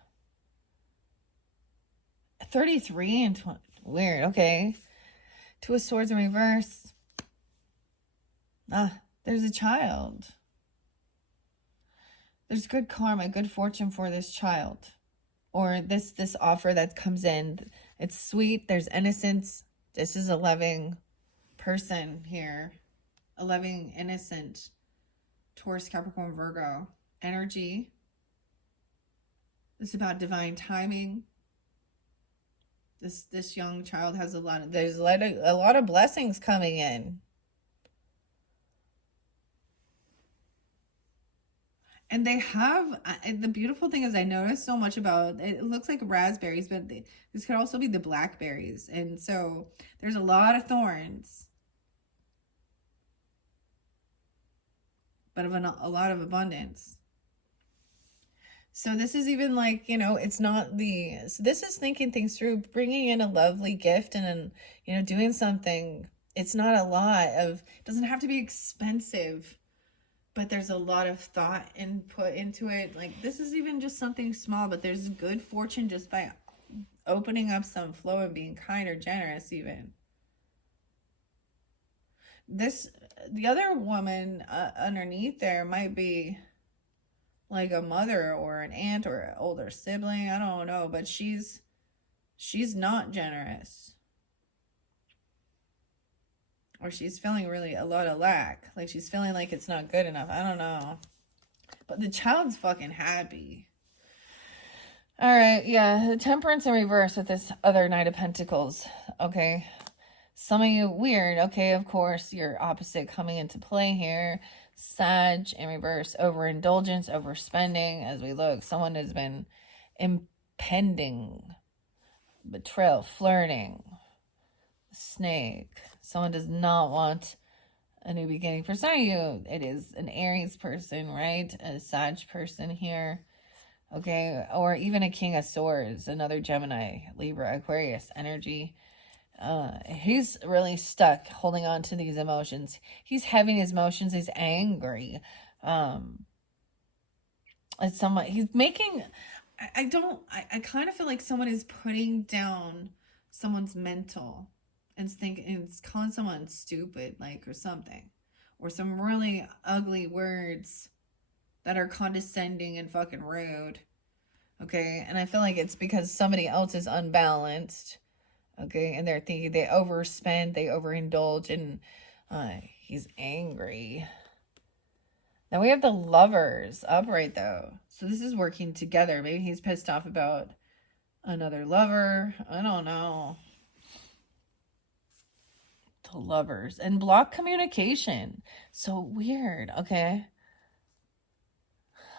33 and 20. Weird. Okay. Two of Swords in reverse. There's a child. There's good karma, good fortune for this child. Or this offer that comes in. It's sweet. There's innocence. This is a loving person here. A loving, innocent Taurus, Capricorn, Virgo energy. This is about divine timing. This young child has there's a lot of blessings coming in. And they have, the beautiful thing is I noticed so much about, it looks like raspberries, but this could also be the blackberries. And so there's a lot of thorns, but a lot of abundance. So this is even like, it's not so this is thinking things through, bringing in a lovely gift and, doing something. It's not a lot it doesn't have to be expensive, but there's a lot of thought and put into it. Like, this is even just something small, but there's good fortune just by opening up some flow and being kind or generous even. The other woman underneath there might be like a mother or an aunt or an older sibling. I don't know, but she's not generous. Or she's feeling really a lot of lack. Like she's feeling like it's not good enough. I don't know. But the child's fucking happy. All right, yeah. The temperance in reverse with this other Knight of Pentacles. Okay. Some of you, weird. Okay, of course, your opposite coming into play here. Sag in reverse. Overindulgence, overspending. As we look, someone has been impending. Betrayal, flirting. Snake. Someone does not want a new beginning. For some of you, it is an Aries person, right? A Sag person here. Okay, or even a King of Swords, another Gemini, Libra, Aquarius energy. He's really stuck holding on to these emotions. He's having his emotions. He's angry. It's someone he's making. I kind of feel like someone is putting down someone's mental and it's calling someone stupid, like, or something, or some really ugly words that are condescending and fucking rude. Okay, and I feel like it's because somebody else is unbalanced. Okay, and they're thinking they overspend, they overindulge, and he's angry. Now we have the Lovers upright though. So this is working together. Maybe he's pissed off about another lover. I don't know. The Lovers. And block communication. So weird. Okay.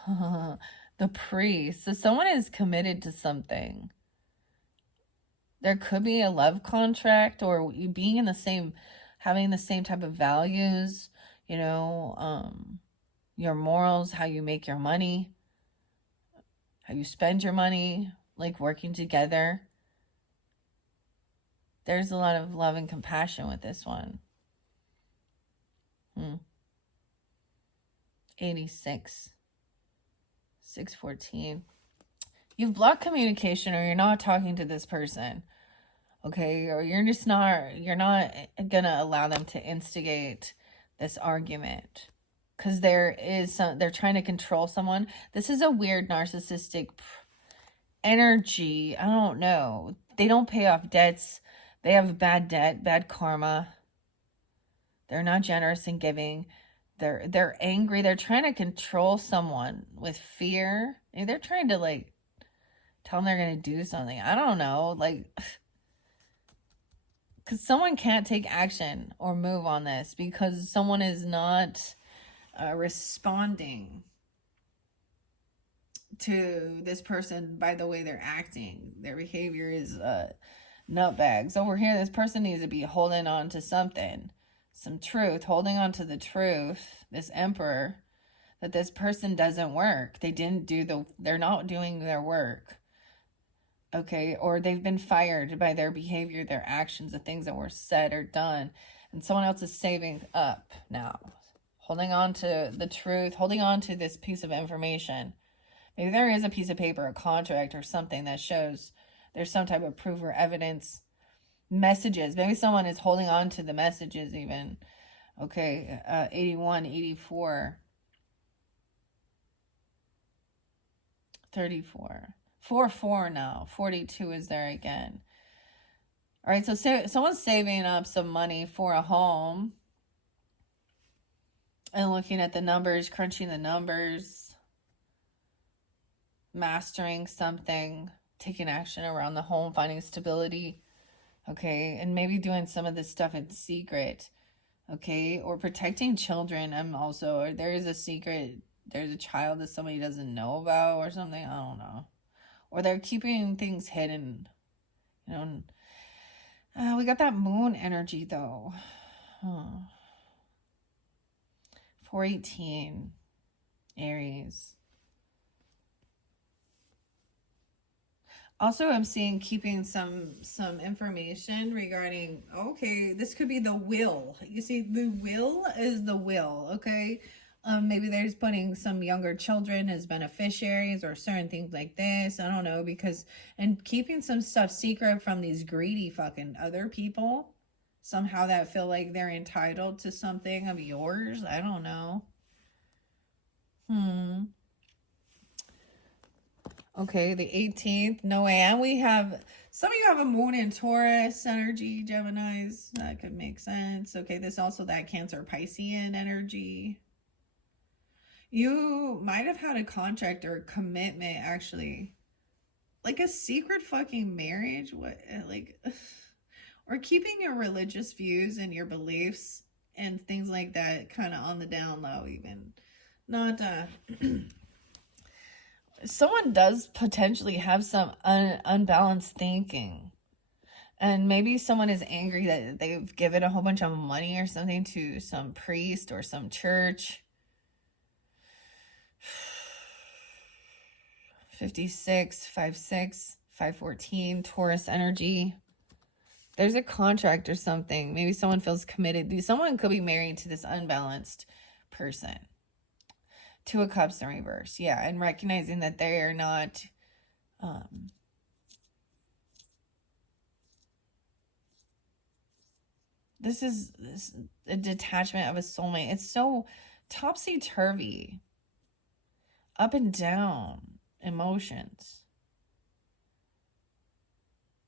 The Priest. So someone is committed to something. There could be a love contract, or you being in the same, having the same type of values, you know, your morals, how you make your money, how you spend your money, like working together. There's a lot of love and compassion with this one. 86. 614. You've blocked communication, or you're not talking to this person. Okay, or you're not gonna allow them to instigate this argument, because they're trying to control someone. This is a weird narcissistic energy. I don't know. They don't pay off debts. They have bad debt, bad karma. They're not generous in giving. They're angry. They're trying to control someone with fear. They're trying to, like, tell them they're gonna do something. I don't know, like, because someone can't take action or move on this because someone is not responding to this person by the way they're acting. Their behavior is nutbags. Over here, this person needs to be holding on to something, some truth, holding on to the truth, this Emperor, that this person doesn't work. They're not doing their work. Okay, or they've been fired by their behavior, their actions, the things that were said or done, and someone else is saving up now, holding on to the truth, holding on to this piece of information. Maybe there is a piece of paper, a contract, or something that shows there's some type of proof or evidence. Messages. Maybe someone is holding on to the messages even. Okay, 81, 84, 34. 4 now. 42 is there again. All right, so someone's saving up some money for a home and looking at the numbers, crunching the numbers, mastering something, taking action around the home, finding stability. Okay, and maybe doing some of this stuff in secret. Okay, or protecting children. Or there is a secret, there's a child that somebody doesn't know about or something. I don't know. Or they're keeping things hidden. You know, we got that moon energy though. 418, Aries. Also, I'm seeing keeping some information regarding, okay, this could be the will. You see, the will is the will, okay? Maybe they're just putting some younger children as beneficiaries or certain things like this. I don't know, and keeping some stuff secret from these greedy fucking other people. somehow that feel like they're entitled to something of yours. I don't know. Okay, the 18th. No way. And we have, some of you have a moon in Taurus energy, Geminis. That could make sense. Okay, this also that Cancer Piscean energy. You might have had a contract or a commitment, actually. Like a secret fucking marriage. What, like, or keeping your religious views and your beliefs and things like that kind of on the down low, even. Not, someone does potentially have some unbalanced thinking. And maybe someone is angry that they've given a whole bunch of money or something to some priest or some church. 56, 56, 514, Taurus energy. There's a contract or something. Maybe someone feels committed. Someone could be married to this unbalanced person. Two of Cups in reverse. Yeah, and recognizing that they are not... This is a detachment of a soulmate. It's so topsy-turvy. Up and down emotions.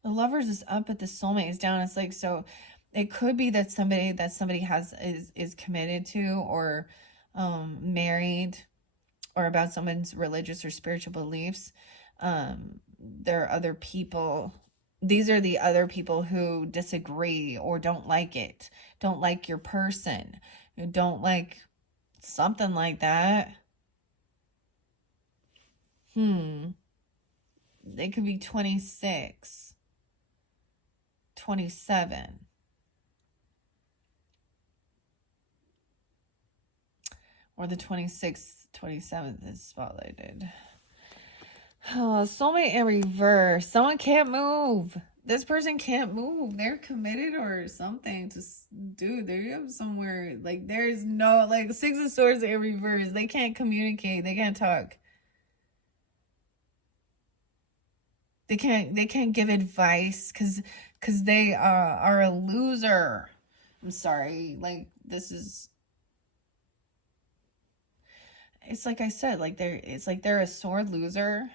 The Lovers is up, but the soulmate is down. It's like, so it could be that somebody has is committed to or married, or about someone's religious or spiritual beliefs. There are other people. These are the other people who disagree or don't like it, don't like your person, don't like something like that. They could be 26, 27. Or the 26th, 27th is spotlighted. Oh, soulmate in reverse. Someone can't move. This person can't move. They're committed or something to, dude, they have somewhere, like, there's no, like, Six of Swords in reverse. They can't communicate. They can't talk. They can't give advice because they are a loser. I'm sorry. Like, this is, it's like I said, like they're a sore loser.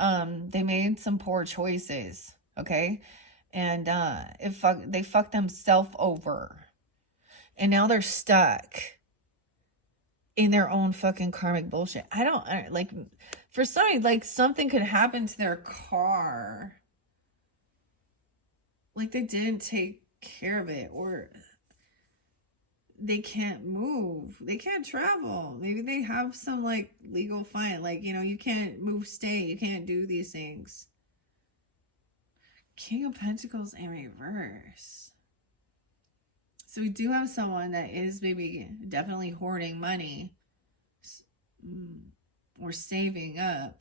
They made some poor choices, okay? And they fucked themselves over. And now they're stuck in their own fucking karmic bullshit. Like, for somebody, like, something could happen to their car. Like, they didn't take care of it, or they can't move. They can't travel. Maybe they have some, like, legal fine. Like, you know, you can't move state. You can't do these things. King of Pentacles in reverse. So we do have someone that is maybe definitely hoarding money or saving up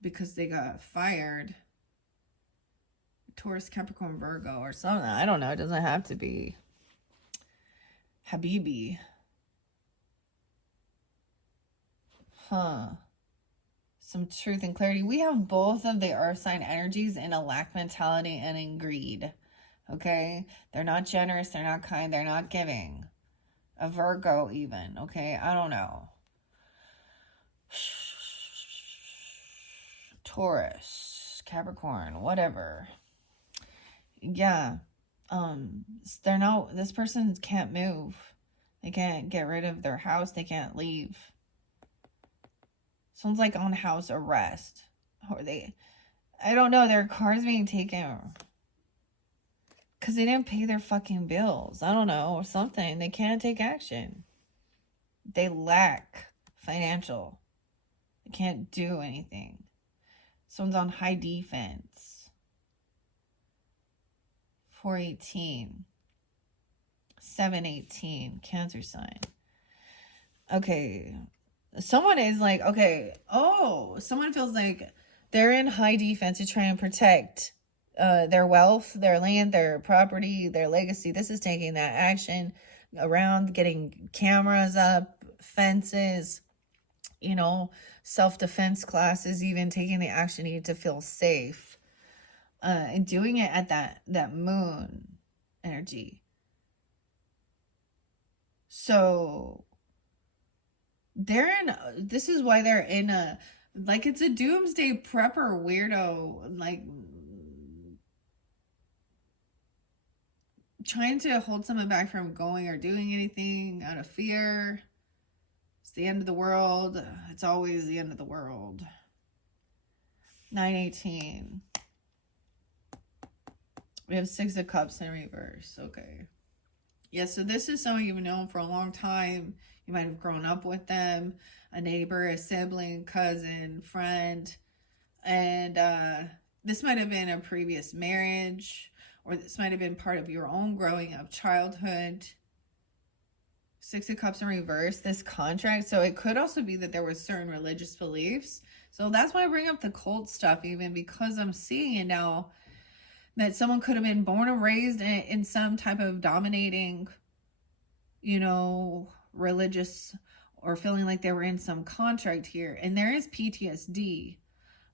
because they got fired. Taurus, Capricorn, Virgo, or something. I don't know. It doesn't have to be Habibi. Some truth and clarity. We have both of the earth sign energies in a lack mentality and in greed. Okay? They're not generous. They're not kind. They're not giving. A Virgo even. Okay? I don't know. Taurus, Capricorn, whatever. Yeah. They're not, this person can't move. They can't get rid of their house. They can't leave. Sounds like on house arrest. Or I don't know, their car's being taken because they didn't pay their fucking bills. I don't know, or something. They can't take action. They lack financial. They can't do anything. Someone's on high defense. 418. 718. Cancer sign. Okay. Someone is like, okay, someone feels like they're in high defense to try and protect their wealth, their land, their property, their legacy. This is taking that action around getting cameras up, fences, you know, self-defense classes, even taking the action needed to feel safe. and doing it at that moon energy. So this is why they're in a, like, it's a doomsday prepper weirdo, like trying to hold someone back from going or doing anything out of fear. It's the end of the world. It's always the end of the world. 918. We have 6 of Cups in reverse. Okay. Yeah, so this is someone you've known for a long time. You might have grown up with them, a neighbor, a sibling, cousin, friend. And this might have been a previous marriage, or this might have been part of your own growing up childhood. 6 of Cups in reverse, this contract. So it could also be that there were certain religious beliefs. So that's why I bring up the cult stuff, even because I'm seeing it now, that someone could have been born and raised in some type of dominating, religious, or feeling like they were in some contract here. And there is PTSD.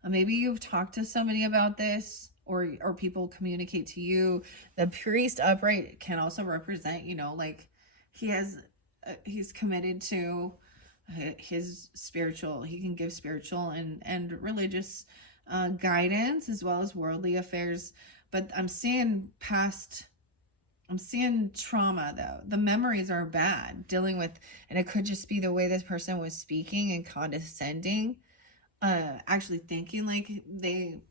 Maybe you've talked to somebody about this, or people communicate to you. The priest upright can also represent, like he's committed to his spiritual, he can give spiritual and religious guidance, as well as worldly affairs. But I'm seeing trauma, though. The memories are bad, dealing with, and it could just be the way this person was speaking and condescending, actually thinking like they,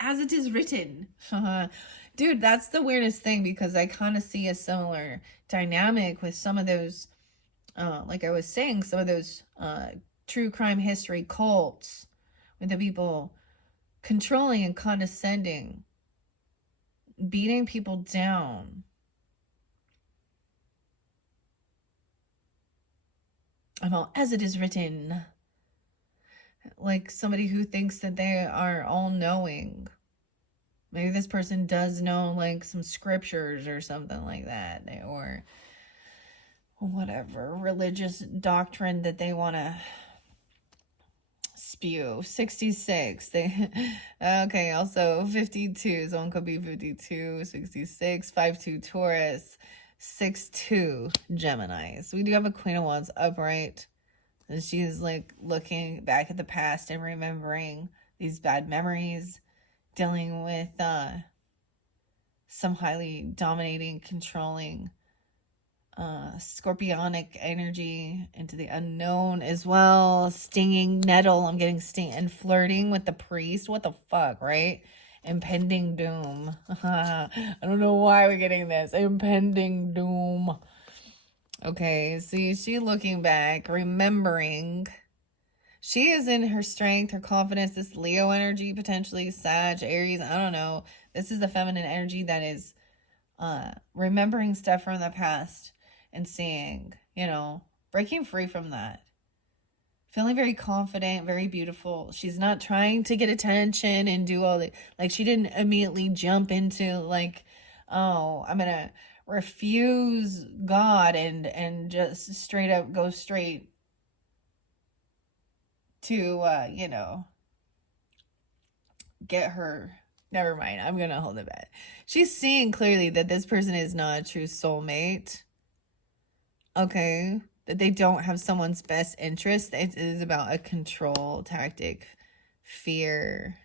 as it is written. Dude, that's the weirdest thing, because I kind of see a similar dynamic with some of those, like I was saying, some of those true crime history cults, with the people controlling and condescending, beating people down. As it is written. Like somebody who thinks that they are all-knowing. Maybe this person does know, like, some scriptures or something like that. Or whatever religious doctrine that they want to spew. 66. Okay, also 52. Someone could be 52, 66, 5-2 Taurus, 6-2 Gemini. So we do have a Queen of Wands upright. And she is like looking back at the past and remembering these bad memories, dealing with some highly dominating, controlling, scorpionic energy into the unknown as well. Stinging nettle. I'm getting and flirting with the priest. What the fuck, right? Impending doom. I don't know why we're getting this. Impending doom. Okay, see, she looking back, remembering. She is in her strength, her confidence, this Leo energy, potentially Sag, Aries, I don't know. This is the feminine energy that is remembering stuff from the past and seeing, breaking free from that. Feeling very confident, very beautiful. She's not trying to get attention and do all the, like, she didn't immediately jump into, like, oh, I'm going to refuse God and just straight up go straight to, get her. Never mind. I'm going to hold it back. She's seeing clearly that this person is not a true soulmate. Okay. That they don't have someone's best interest. It is about a control tactic. Fear.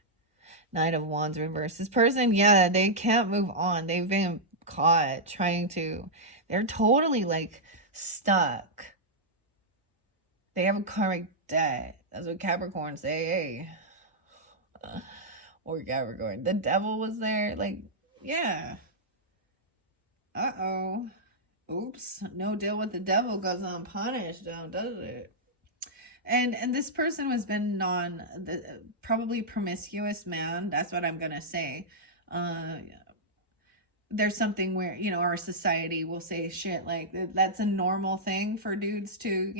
Knight of Wands reverse. This person, yeah, they can't move on. They've been caught trying to. They're totally, like, stuck. They have a karmic debt. That's what Capricorns say. Hey. Or Capricorn. The devil was there. Like, yeah. Uh-oh. Oops. No deal with the devil goes unpunished, does it? And this person has been probably promiscuous man. That's what I'm going to say. There's something where, our society will say shit like that's a normal thing for dudes to,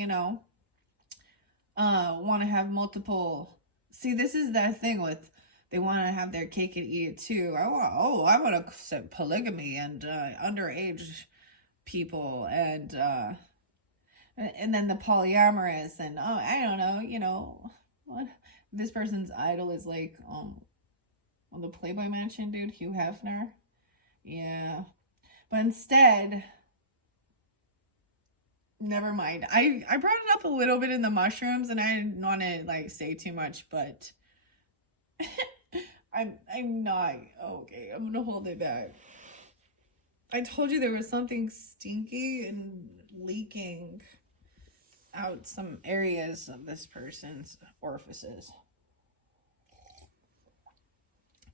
want to have multiple. See, this is that thing with, they want to have their cake and eat it too. I want to accept polygamy and underage people and then the polyamorous and I don't know, what this person's idol is like Well, the Playboy Mansion dude, Hugh Hefner. Yeah. But instead, never mind. I brought it up a little bit in the mushrooms, and I didn't want to like say too much, but I'm not okay. I'm gonna hold it back. I told you there was something stinky and leaking out some areas of this person's orifices.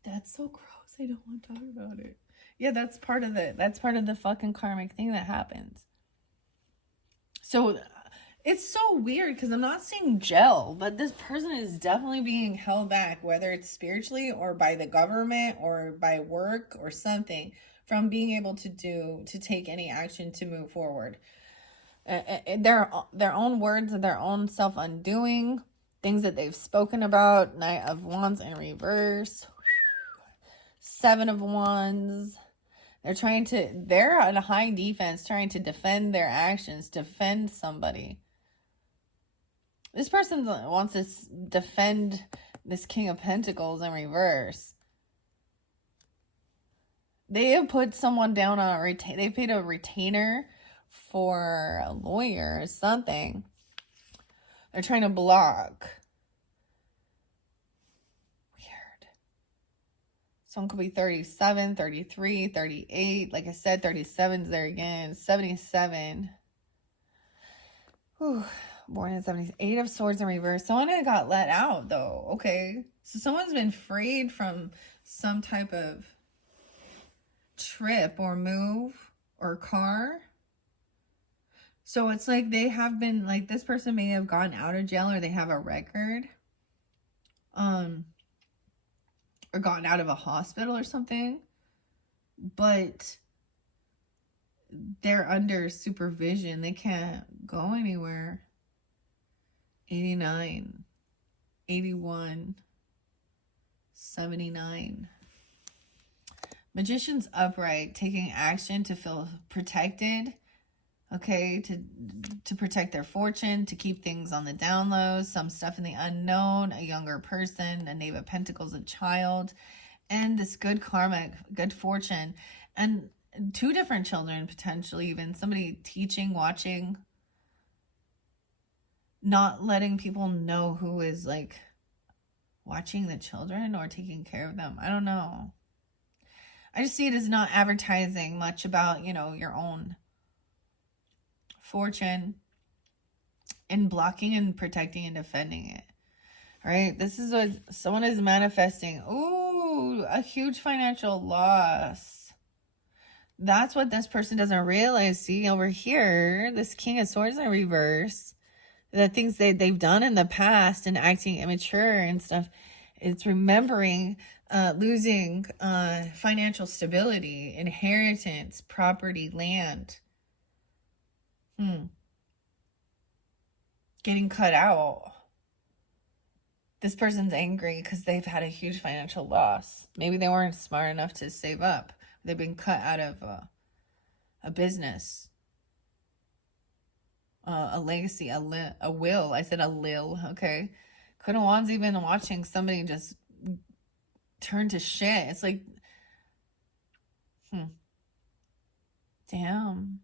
That's so gross. I don't want to talk about it. Yeah, that's part of the fucking karmic thing that happens. So it's so weird because I'm not seeing gel, but this person is definitely being held back, whether it's spiritually or by the government or by work or something, from being able to take any action to move forward. Their own words and their own self undoing, things that they've spoken about. Knight of Wands in reverse, Seven of Wands. They're on a high defense, trying to defend their actions, defend somebody. This person wants to defend this King of Pentacles in reverse. They have put someone down on they paid a retainer for a lawyer or something. They're trying to block. Weird. Someone could be 37, 33, 38. Like I said, 37's there again. 77. Whew. Born in 70s. 8 of Swords in reverse. Someone got let out, though. Okay. So someone's been freed from some type of trip or move or car. So it's like they have been, like, this person may have gotten out of jail, or they have a record. Or gotten out of a hospital or something. But they're under supervision. They can't go anywhere. 89, 81, 79. Magician's upright, taking action to feel protected. Okay, to protect their fortune, to keep things on the down low, some stuff in the unknown, a younger person, a Knave of Pentacles, a child, and this good karma, good fortune, and 2 different children, potentially even somebody teaching, watching, not letting people know who is like watching the children or taking care of them. I don't know. I just see it as not advertising much about, your own fortune and blocking and protecting and defending it. All right. This is what someone is manifesting. Ooh, a huge financial loss. That's what this person doesn't realize. See over here, this King of Swords in reverse, the things they've done in the past and acting immature and stuff. It's remembering losing financial stability, inheritance, property, land. Getting cut out. This person's angry because they've had a huge financial loss. Maybe they weren't smart enough to save up. They've been cut out of a business. A legacy, a will. I said a lil, okay? Queen of Wands even watching somebody just turn to shit. It's like, damn.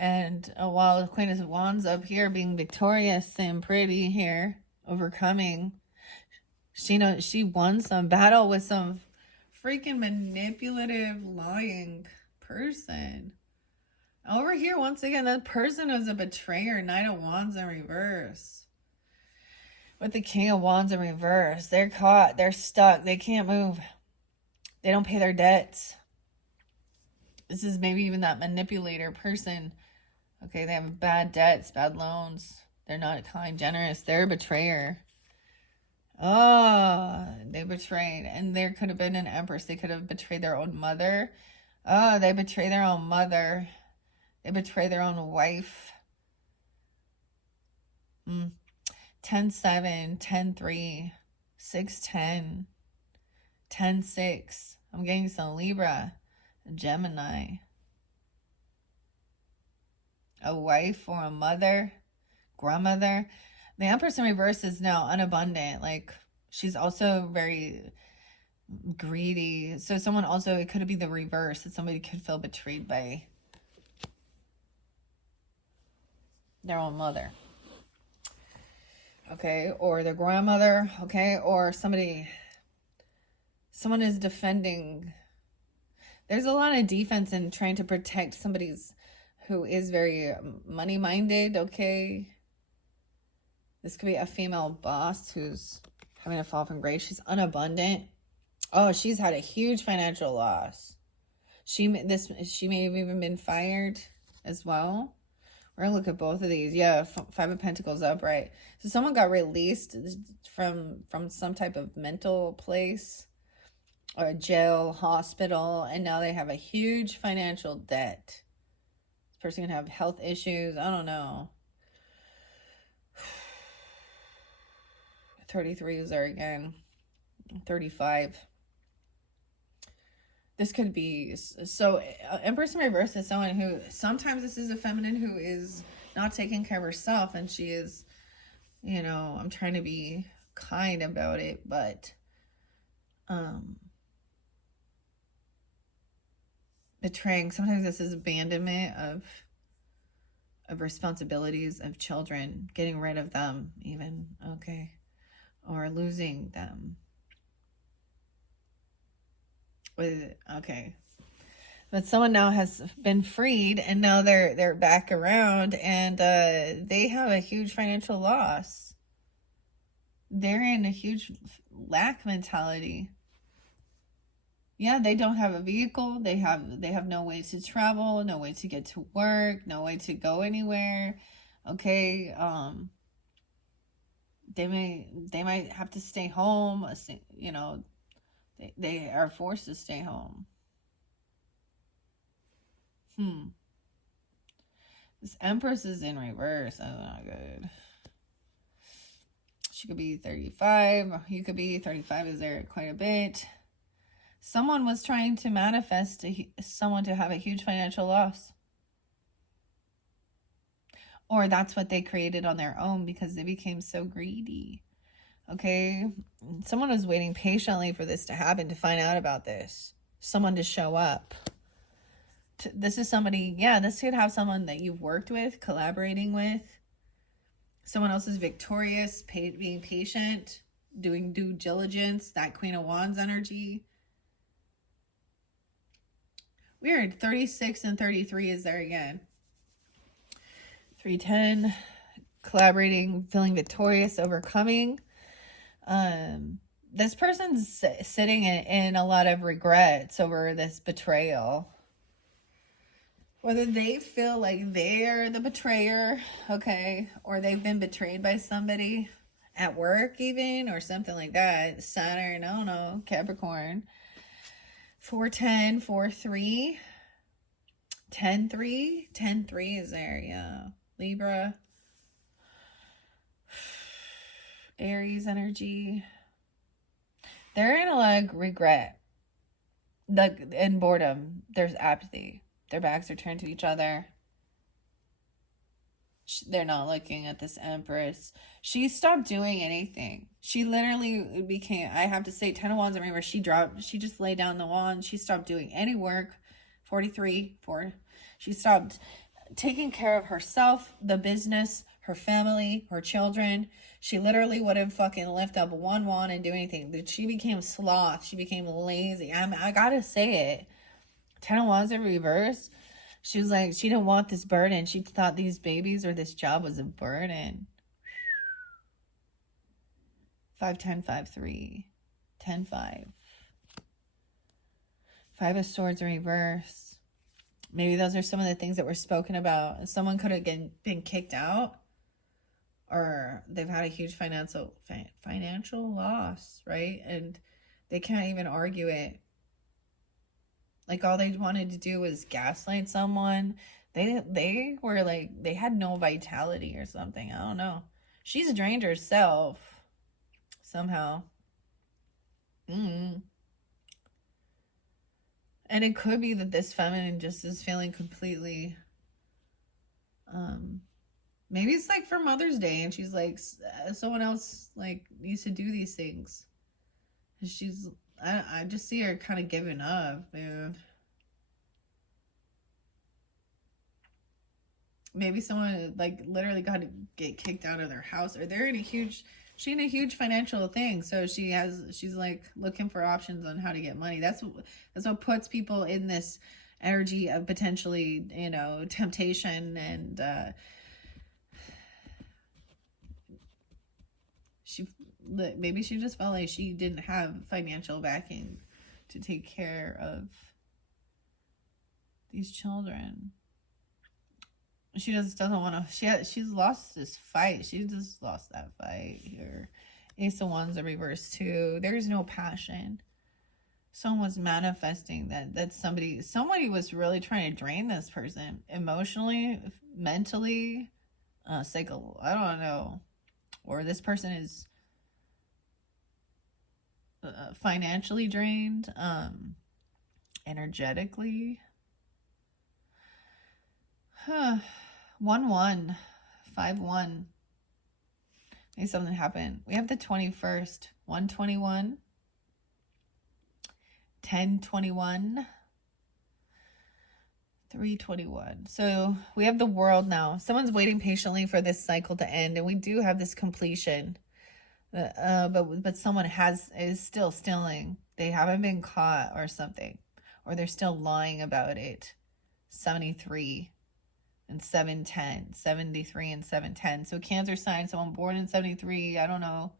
And while the Queen of Wands up here being victorious and pretty here, overcoming, she won some battle with some freaking manipulative, lying person. Over here, once again, that person was a betrayer. Knight of Wands in reverse. With the King of Wands in reverse. They're caught. They're stuck. They can't move. They don't pay their debts. This is maybe even that manipulator person. Okay, they have bad debts, bad loans. They're not kind, generous. They're a betrayer. Oh, they betrayed. And there could have been an empress. They could have betrayed their own mother. Oh, they betray their own mother. They betray their own wife. 10-7, 10-3, 6-10, 10-6. I'm getting some Libra, Gemini. A wife or a mother, grandmother. The Empress in reverse is now unabundant. Like, she's also very greedy. So someone also, it could be the reverse, that somebody could feel betrayed by their own mother. Okay, or their grandmother, okay, or someone is defending. There's a lot of defense in trying to protect somebody's who is very money minded, okay? This could be a female boss who's having a fall from grace. She's unabundant. Oh, she's had a huge financial loss. She may have even been fired as well. We're gonna look at both of these. Yeah, Five of Pentacles upright. So someone got released from some type of mental place or jail, hospital, and now they have a huge financial debt. This person can have health issues. I don't know. 33 is there again. 35. This could be, so Empress in reverse is someone who, sometimes this is a feminine who is not taking care of herself, and she is, you know, I'm trying to be kind about it, but betraying. Sometimes this is abandonment of responsibilities of children, getting rid of them even, okay, or losing them. Okay, but someone now has been freed, and now they're back around, and they have a huge financial loss. They're in a huge lack mentality. Yeah, they don't have a vehicle. They have no way to travel, no way to get to work, no way to go anywhere. Okay, they might have to stay home. You know, they are forced to stay home. This Empress is in reverse. That's not good. She could be 35. You could be 35. Is there quite a bit? Someone was trying to manifest someone to have a huge financial loss. Or that's what they created on their own because they became so greedy. Okay? Someone was waiting patiently for this to happen, to find out about this. Someone to show up. This is somebody, yeah, this could have someone that you've worked with, collaborating with. Someone else is victorious, being patient, doing due diligence, that Queen of Wands energy. Weird. 36 and 33 is there again. 310, collaborating, feeling victorious, overcoming. This person's sitting in a lot of regrets over this betrayal. Whether they feel like they're the betrayer, okay, or they've been betrayed by somebody at work even, or something like that. Saturn, I don't know, Capricorn. 410, 4-3, 10-3, 10-3 is there, yeah. Libra, Aries energy. They're in a lot of regret and boredom. There's apathy. Their backs are turned to each other. They're not looking at this Empress. She stopped doing anything. She literally became, I have to say, 10 of Wands in reverse. She just laid down the wand. She stopped doing any work. 43, 4. She stopped taking care of herself, the business, her family, her children. She literally wouldn't fucking lift up one wand and do anything. She became sloth. She became lazy. I gotta say it. 10 of Wands in reverse. She was like, she didn't want this burden. She thought these babies or this job was a burden. 5-10, 5-3, 10-5. 5 of Swords in reverse. Maybe those are some of the things that were spoken about. Someone could have been kicked out, or they've had a huge financial loss, right? And they can't even argue it. Like, all they wanted to do was gaslight someone. They were like, they had no vitality or something. I don't know. She's drained herself somehow. And it could be that this feminine just is feeling completely, maybe it's like for Mother's Day, and she's like, someone else like used to do these things. She's I just see her kind of giving up, dude. Maybe someone like literally got to get kicked out of their house, or they're in a huge, she in a huge financial thing, so she's like looking for options on how to get money. That's what puts people in this energy of potentially, temptation, and she maybe she just felt like she didn't have financial backing to take care of these children. She just doesn't want to. She's lost this fight. She just lost that fight here. Ace of Wands in reverse too. There's no passion. Someone was manifesting that somebody was really trying to drain this person emotionally, mentally, psycho. I don't know, or this person is financially drained, energetically. 1-1, 5-1. Maybe something happened. We have the 21st, 121, 1021, 321. So we have the World now. Someone's waiting patiently for this cycle to end, and we do have this completion. But someone is still stealing. They haven't been caught or something, or they're still lying about it. 73 and 710, 73 and 710. So Cancer sign, someone born in 73, I don't know,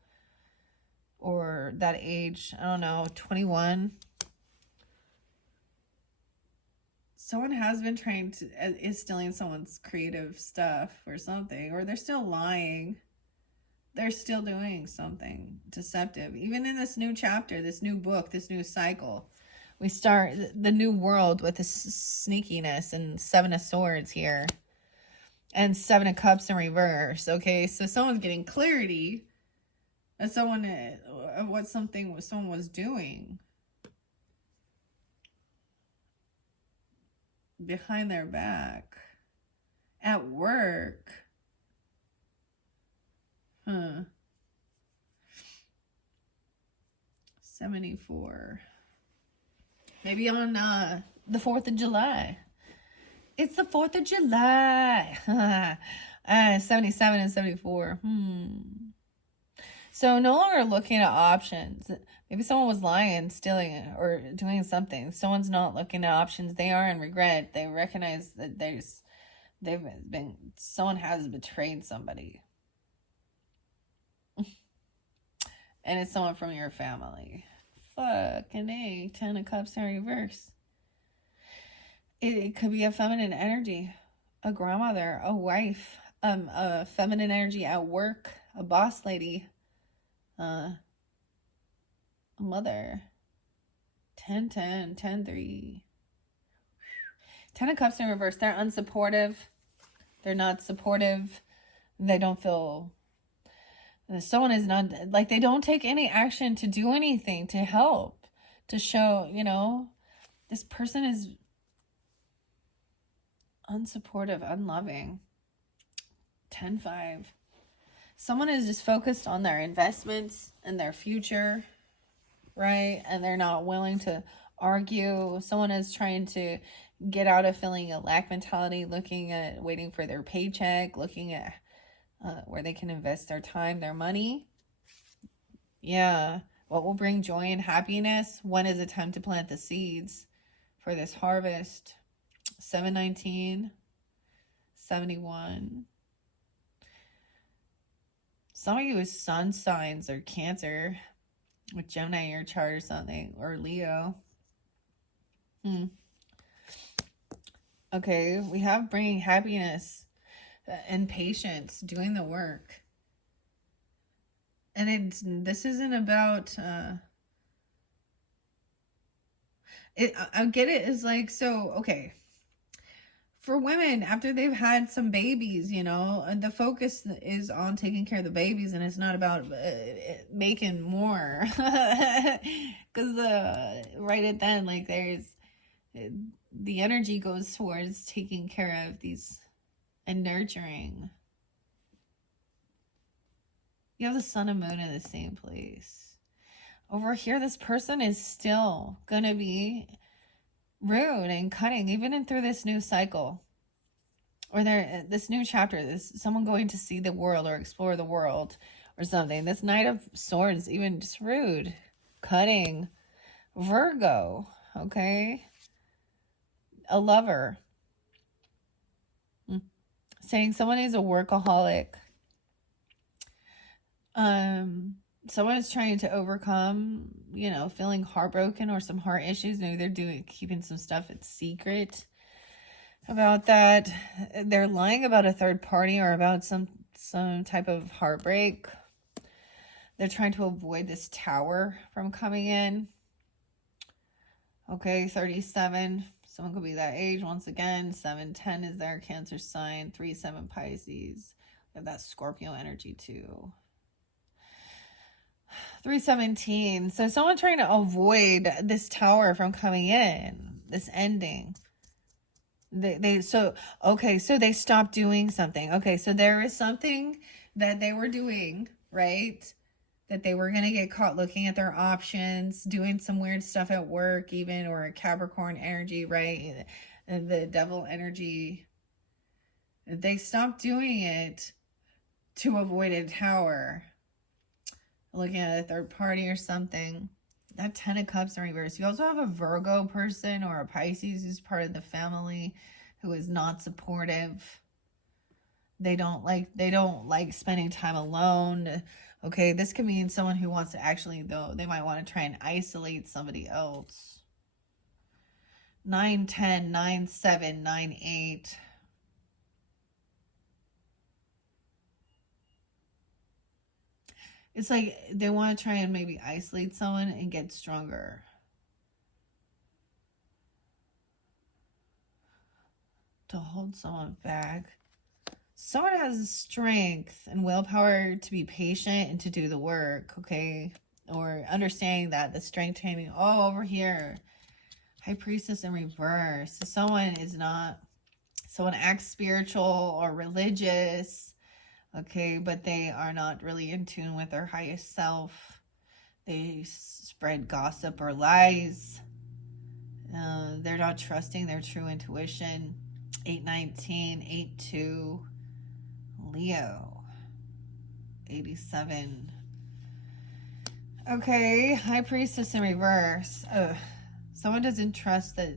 or that age, I don't know, 21. Someone has been trying to, is stealing someone's creative stuff or something, or they're still lying. They're still doing something deceptive. Even in this new chapter, this new book, this new cycle, we start the new world with this sneakiness and 7 of Swords here. And 7 of Cups in reverse. Okay, so someone's getting clarity of what someone was doing behind their back at work. 74. Maybe on the 4th of July. It's the 4th of July. 77 and 74. So no longer looking at options. Maybe someone was lying, stealing, or doing something. Someone's not looking at options. They are in regret. They recognize that someone has betrayed somebody. And it's someone from your family. Fucking A. 10 of Cups in reverse. It could be a feminine energy, a grandmother, a wife, a feminine energy at work, a boss lady, a mother. 10-10, 10-3. 10 of Cups in reverse. They're unsupportive. They're not supportive. They don't feel... Someone is not... Like, they don't take any action to do anything, to help, to show, this person is unsupportive, unloving. 10-5. Someone is just focused on their investments and their future, right? And they're not willing to argue. Someone is trying to get out of feeling a lack mentality, waiting for their paycheck, looking at where they can invest their time, their money. Yeah. What will bring joy and happiness? When is it time to plant the seeds for this harvest? 719, 71. Some of you is sun signs or Cancer with Gemini in your chart or something, or Leo. Okay, we have bringing happiness and patience, doing the work. And this isn't about I get it. Is like, so okay, for women, after they've had some babies, the focus is on taking care of the babies, and it's not about making more. Because right at then, like, the energy goes towards taking care of these and nurturing. You have the Sun and Moon in the same place. Over here, this person is still going to be rude and cutting, even in through this new cycle. Or this new chapter, this someone going to see the world or explore the world or something. This Knight of Swords, even just rude, cutting. Virgo, okay? A lover. Saying someone is a workaholic. Someone is trying to overcome, feeling heartbroken or some heart issues. Maybe they're keeping some stuff in secret about that. They're lying about a third party or about some type of heartbreak. They're trying to avoid this tower from coming in. Okay, 37. Someone could be that age once again. 710 is their Cancer sign. 37 Pisces. We have that Scorpio energy too. 317. So someone trying to avoid this tower from coming in, this ending. So they stopped doing something. Okay, so there is something that they were doing, right? That they were going to get caught looking at their options, doing some weird stuff at work even, or a Capricorn energy, right? The devil energy. They stopped doing it to avoid a tower. Looking at a third party or something. That 10 of Cups in reverse. You also have a Virgo person or a Pisces who's part of the family who is not supportive. They don't like spending time alone. Okay, this could mean someone who wants to actually, though, they might want to try and isolate somebody else. 9, 10, 9, 7, 9, 8. It's like they want to try and maybe isolate someone and get stronger. To hold someone back. Someone has strength and willpower to be patient and to do the work, okay? Or understanding that the strength training, over here. High Priestess in reverse. So someone acts spiritual or religious, okay, but they are not really in tune with their highest self. They spread gossip or lies. They're not trusting their true intuition. 819, 82, Leo, 87. Okay, High Priestess in reverse. Someone doesn't trust that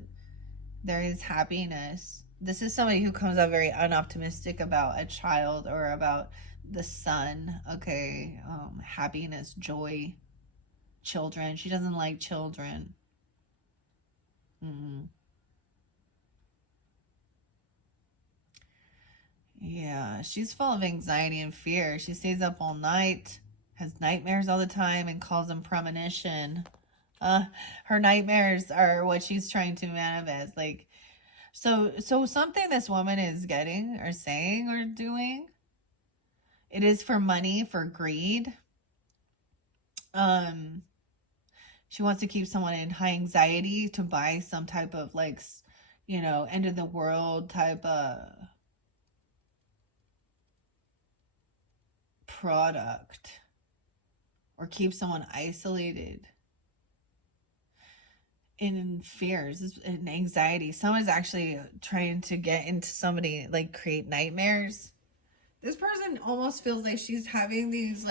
there is happiness. This is somebody who comes out very unoptimistic about a child or about the sun. Okay, happiness, joy, children. She doesn't like children. Yeah, she's full of anxiety and fear. She stays up all night, has nightmares all the time, and calls them premonition. Her nightmares are what she's trying to manifest. Like, so something this woman is getting or saying or doing, it is for money, for greed. She wants to keep someone in high anxiety to buy some type of end of the world type of product, or keep someone isolated in fears and anxiety. Someone's actually trying to get into somebody, create nightmares. This person almost feels like she's having these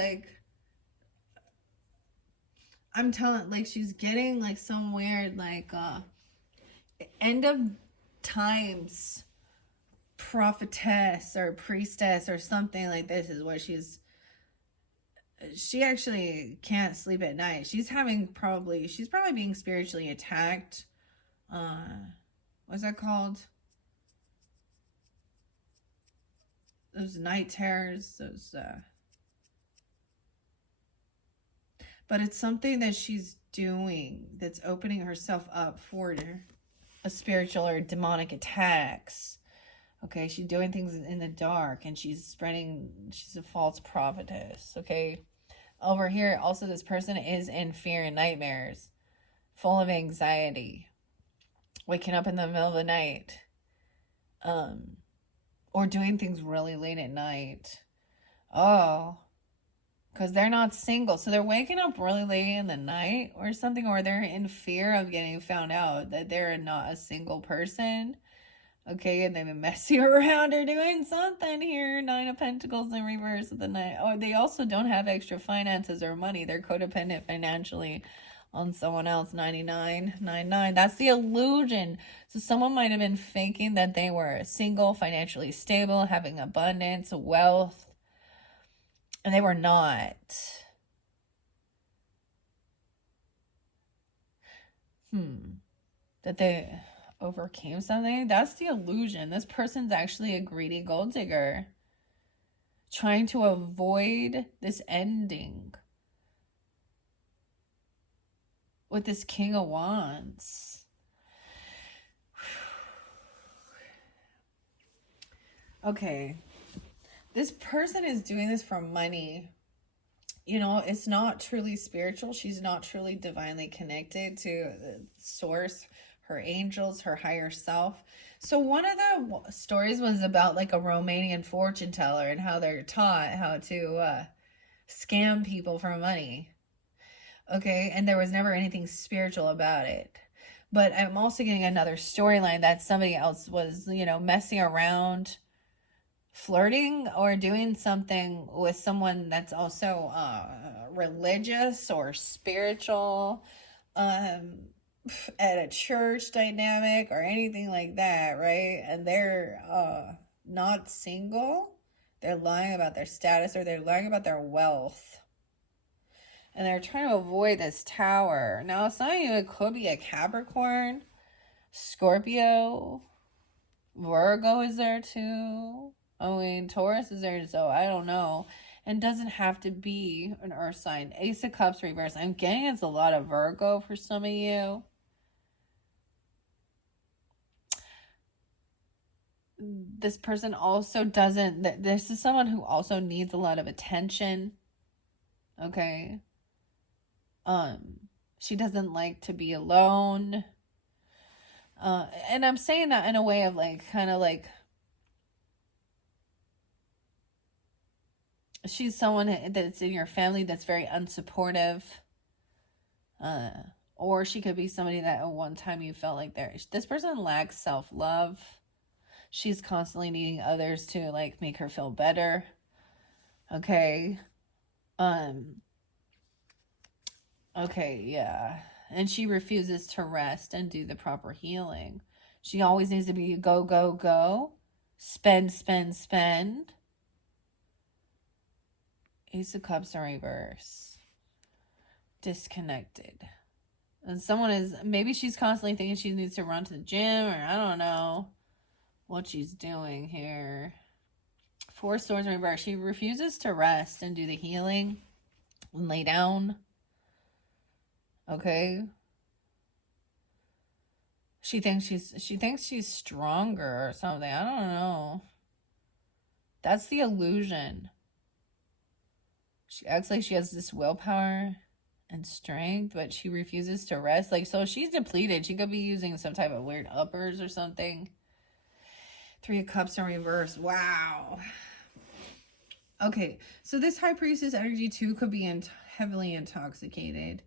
I'm telling, she's getting some weird end of times prophetess or priestess or something like this is what she actually can't sleep at night. She's probably being spiritually attacked. What's that called? Those night terrors, but it's something that she's doing that's opening herself up for a spiritual or demonic attacks. Okay, she's doing things in the dark and she's a false prophetess. Okay, over here, also this person is in fear and nightmares, full of anxiety, waking up in the middle of the night, or doing things really late at night. Oh, because they're not single. So they're waking up really late in the night or something, or they're in fear of getting found out that they're not a single person. Okay, and they've been messing around or doing something here. Nine of Pentacles in reverse of the night. Oh, they also don't have extra finances or money. They're codependent financially on someone else. 99. That's the illusion. So someone might have been faking that they were single, financially stable, having abundance, wealth, and they were not. That they overcame something. That's the illusion. This person's actually a greedy gold digger, trying to avoid this ending with this King of Wands. Okay, this person is doing this for money. You know, it's not truly spiritual. She's not truly divinely connected to the source, her angels, her higher self. So one of the stories was about like a Romanian fortune teller and how they're taught how to scam people for money. Okay, and there was never anything spiritual about it. But I'm also getting another storyline that somebody else was, you know, messing around, flirting or doing something with someone that's also religious or spiritual, at a church dynamic or anything like that, right? And they're not single. They're lying about their status, or they're lying about their wealth. And they're trying to avoid this tower. Now, some of you, it could be a Capricorn, Scorpio, Virgo is there too. I mean, Taurus is there, so I don't know. And doesn't have to be an earth sign. Ace of Cups reverse. I'm getting it's a lot of Virgo for some of you. This person also doesn't, this is someone who also needs a lot of attention. Okay. She doesn't like to be alone. And I'm saying that in a way of like, kind of like, she's someone that's in your family that's very unsupportive. Or she could be somebody that at one time you felt like this person lacks self-love. She's constantly needing others to like make her feel better. Okay. Okay, yeah. And she refuses to rest and do the proper healing. She always needs to be go, go, go. Spend, spend, spend. Ace of Cups in reverse. Disconnected. And someone is, maybe she's constantly thinking she needs to run to the gym, or I don't know what she's doing here. Four Swords in reverse. She refuses to rest and do the healing and lay down. Okay. She thinks she's stronger or something. I don't know. That's the illusion. She acts like she has this willpower and strength, but she refuses to rest. Like, so she's depleted. She could be using some type of weird uppers or something. Three of Cups in reverse. Wow. Okay, so this High Priestess energy too could be heavily intoxicated.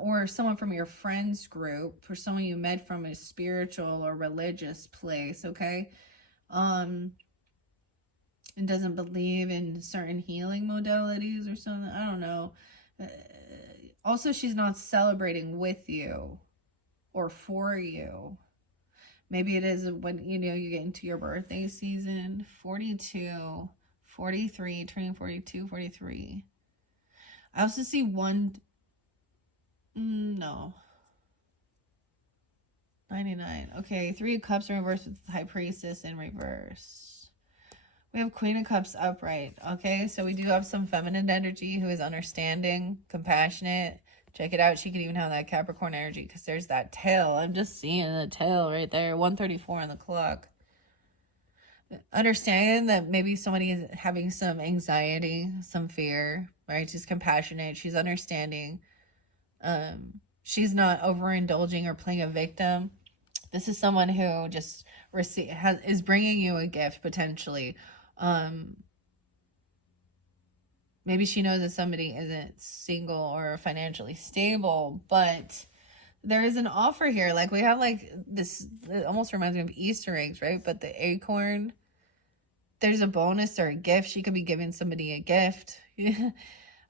Or someone from your friends group, or someone you met from a spiritual or religious place, okay? And doesn't believe in certain healing modalities or something. I don't know. Also, she's not celebrating with you or for you. Maybe it is when, you know, you get into your birthday season. 42, 43, turning 42, 43. I also see no. 99. Okay, Three of Cups in reverse with High Priestess in reverse. We have Queen of Cups upright. Okay, so we do have some feminine energy who is understanding, compassionate. Check it out. She could even have that Capricorn energy because there's that tail. I'm just seeing the tail right there. 1:34 on the clock. Understanding that maybe somebody is having some anxiety, some fear, right? She's compassionate. She's understanding. She's not overindulging or playing a victim. This is someone who just is bringing you a gift potentially. Maybe she knows that somebody isn't single or financially stable, but there is an offer here. Like we have like this, it almost reminds me of Easter eggs, right? But the acorn, there's a bonus or a gift. She could be giving somebody a gift.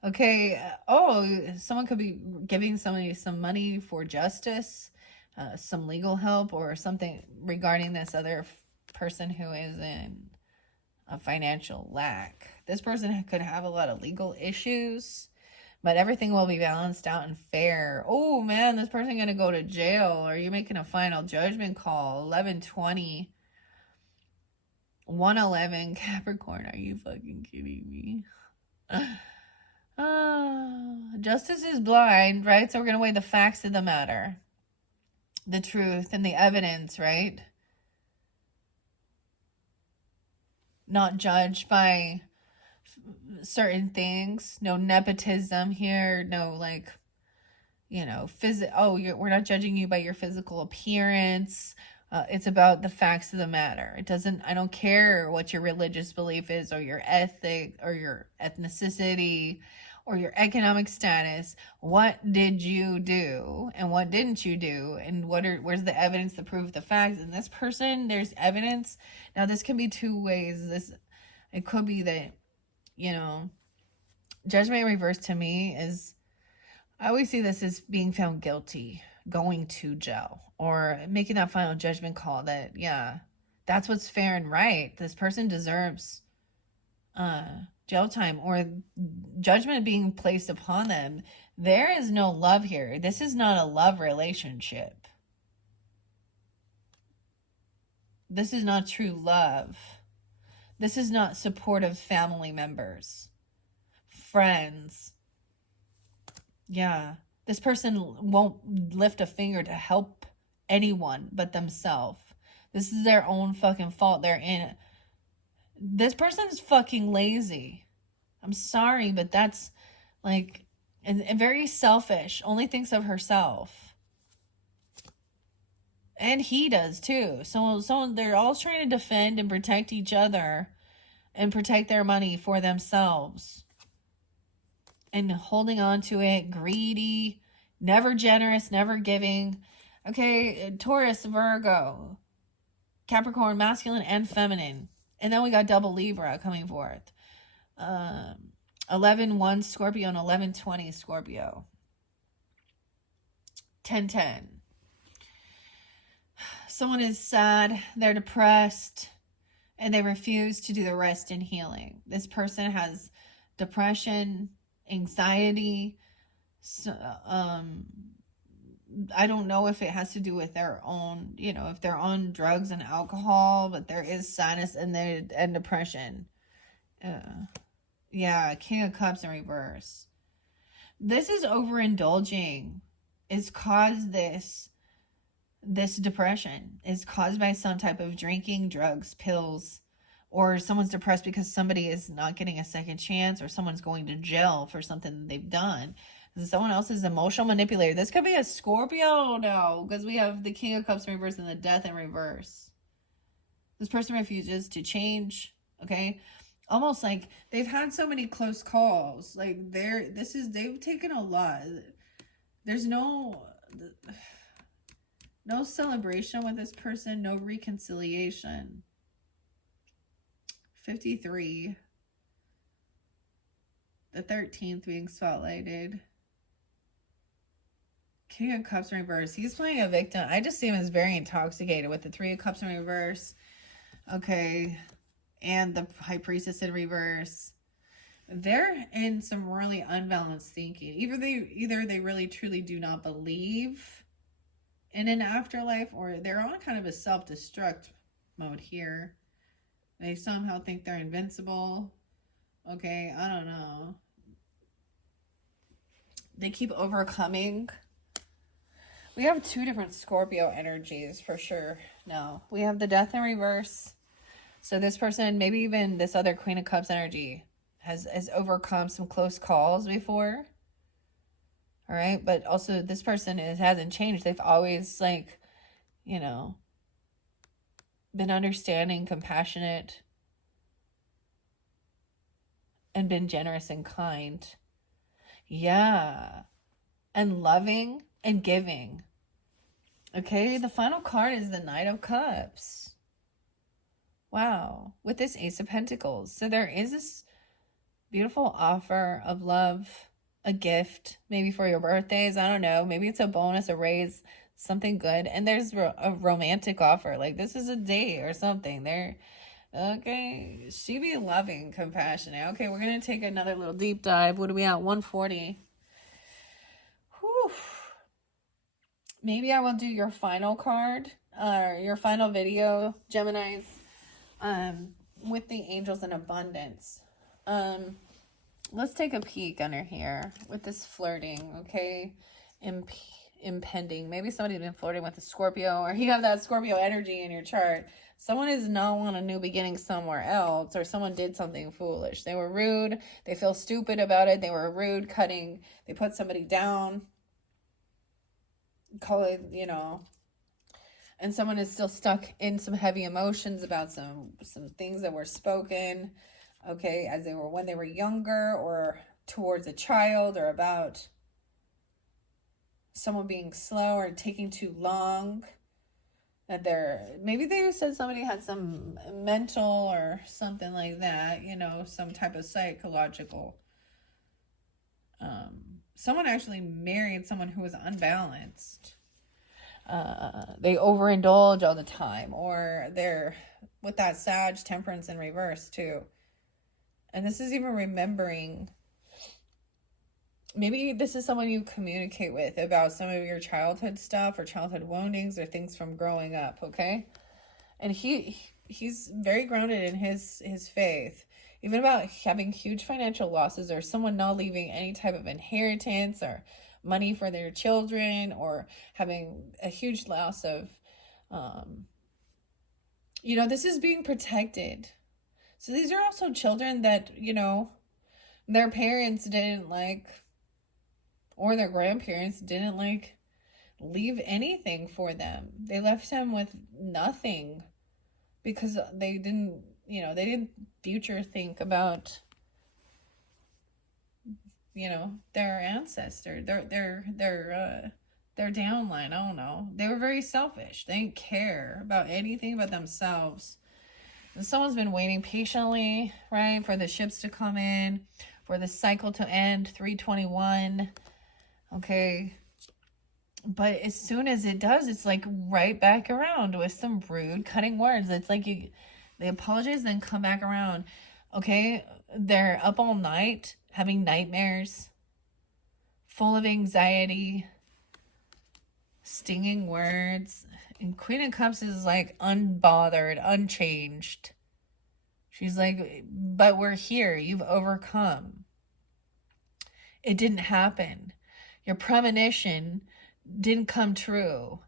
Okay. Oh, someone could be giving somebody some money for justice, some legal help, or something regarding this other person who is in a financial lack. This person could have a lot of legal issues, but everything will be balanced out and fair. Oh man, this person gonna go to jail. Are you making a final judgment call? 11/20. 111 Capricorn. Are you fucking kidding me? Justice is blind, right? So we're gonna weigh the facts of the matter, the truth, and the evidence, right? Not judged by certain things. No nepotism here. No like, we're not judging you by your physical appearance. It's about the facts of the matter. I don't care what your religious belief is, or your ethic, or your ethnicity, or your economic status. What did you do and what didn't you do? And where's the evidence, the proof, the facts? And this person, there's evidence. Now this can be two ways. It could be that, judgment in reverse to me is, I always see this as being found guilty, going to jail, or making that final judgment call that, yeah, that's what's fair and right. This person deserves jail time, or judgment being placed upon them. There is no love here. This is not a love relationship. This is not true love. This is not supportive family members, friends. Yeah. This person won't lift a finger to help anyone but themselves. This is their own fucking fault. They're in it. This person's fucking lazy. I'm sorry, but that's like, and very selfish. Only thinks of herself. And he does too. So they're all trying to defend and protect each other and protect their money for themselves. And holding on to it, greedy, never generous, never giving. Okay, Taurus, Virgo, Capricorn, masculine and feminine. And then we got double Libra coming forth. 11/1 Scorpio and 11/20 Scorpio. 10/10. Someone is sad, they're depressed, and they refuse to do the rest in healing. This person has depression, anxiety. So, I don't know if it has to do with their own, if they're on drugs and alcohol, but there is sadness and depression. Yeah, King of Cups in reverse. This is overindulging. It's caused this depression. Is caused by some type of drinking, drugs, pills, or someone's depressed because somebody is not getting a second chance, or someone's going to jail for something that they've done. Someone else is emotional manipulator. This could be a Scorpio now, because we have the King of Cups in reverse and the Death in reverse. This person refuses to change. Okay, almost like they've had so many close calls. Like they've taken a lot. There's no celebration with this person, no reconciliation. 53. The 13th being spotlighted. King of Cups in reverse. He's playing a victim. I just see him as very intoxicated with the 3 of Cups in reverse. Okay. And the High Priestess in reverse. They're in some really unbalanced thinking. Either they really truly do not believe in an afterlife, or they're on kind of a self-destruct mode here. They somehow think they're invincible. Okay, I don't know. They keep overcoming. We have 2 different Scorpio energies for sure. No, we have the Death in reverse. So this person, maybe even this other Queen of Cups energy, has overcome some close calls before. All right, but also this person hasn't changed. They've always been understanding, compassionate. and been generous and kind. Yeah. And loving and giving. Okay, the final card is the Knight of Cups. Wow, with this Ace of Pentacles. So there is this beautiful offer of love, a gift, maybe for your birthdays. I don't know. Maybe it's a bonus, a raise, something good. And there's a romantic offer. Like this is a date or something. Okay, she be loving, compassionate. Okay, we're going to take another little deep dive. What are we at? 140. Whew. Maybe I will do your final card, your final video, Geminis, with the angels in abundance. Let's take a peek under here with this flirting, okay? Impending. Maybe somebody's been flirting with a Scorpio, or you have that Scorpio energy in your chart. Someone is not on a new beginning somewhere else, or someone did something foolish. They were rude. They feel stupid about it. They were rude, cutting. They put somebody down. Call it, and someone is still stuck in some heavy emotions about some things that were spoken, okay, when they were younger, or towards a child, or about someone being slow or taking too long. That maybe they said somebody had some mental or something like that, some type of psychological. Someone actually married someone who was unbalanced. They overindulge all the time, or they're with that Sag temperance in reverse too. And this is even remembering, maybe this is someone you communicate with about some of your childhood stuff or childhood woundings or things from growing up, okay? And he's very grounded in his faith, even about having huge financial losses, or someone not leaving any type of inheritance or money for their children, or having a huge loss of, this is being protected. So these are also children that, their parents didn't like, or their grandparents didn't like, leave anything for them. They left them with nothing because they didn't future think about, their ancestor, their downline. I don't know. They were very selfish. They didn't care about anything but themselves. And someone's been waiting patiently, right, for the ships to come in, for the cycle to end, 321. Okay. But as soon as it does, it's like right back around with some rude, cutting words. It's like they apologize, then come back around. Okay, they're up all night, having nightmares, full of anxiety, stinging words. And Queen of Cups is like unbothered, unchanged. She's like, but we're here. You've overcome. It didn't happen. Your premonition didn't come true.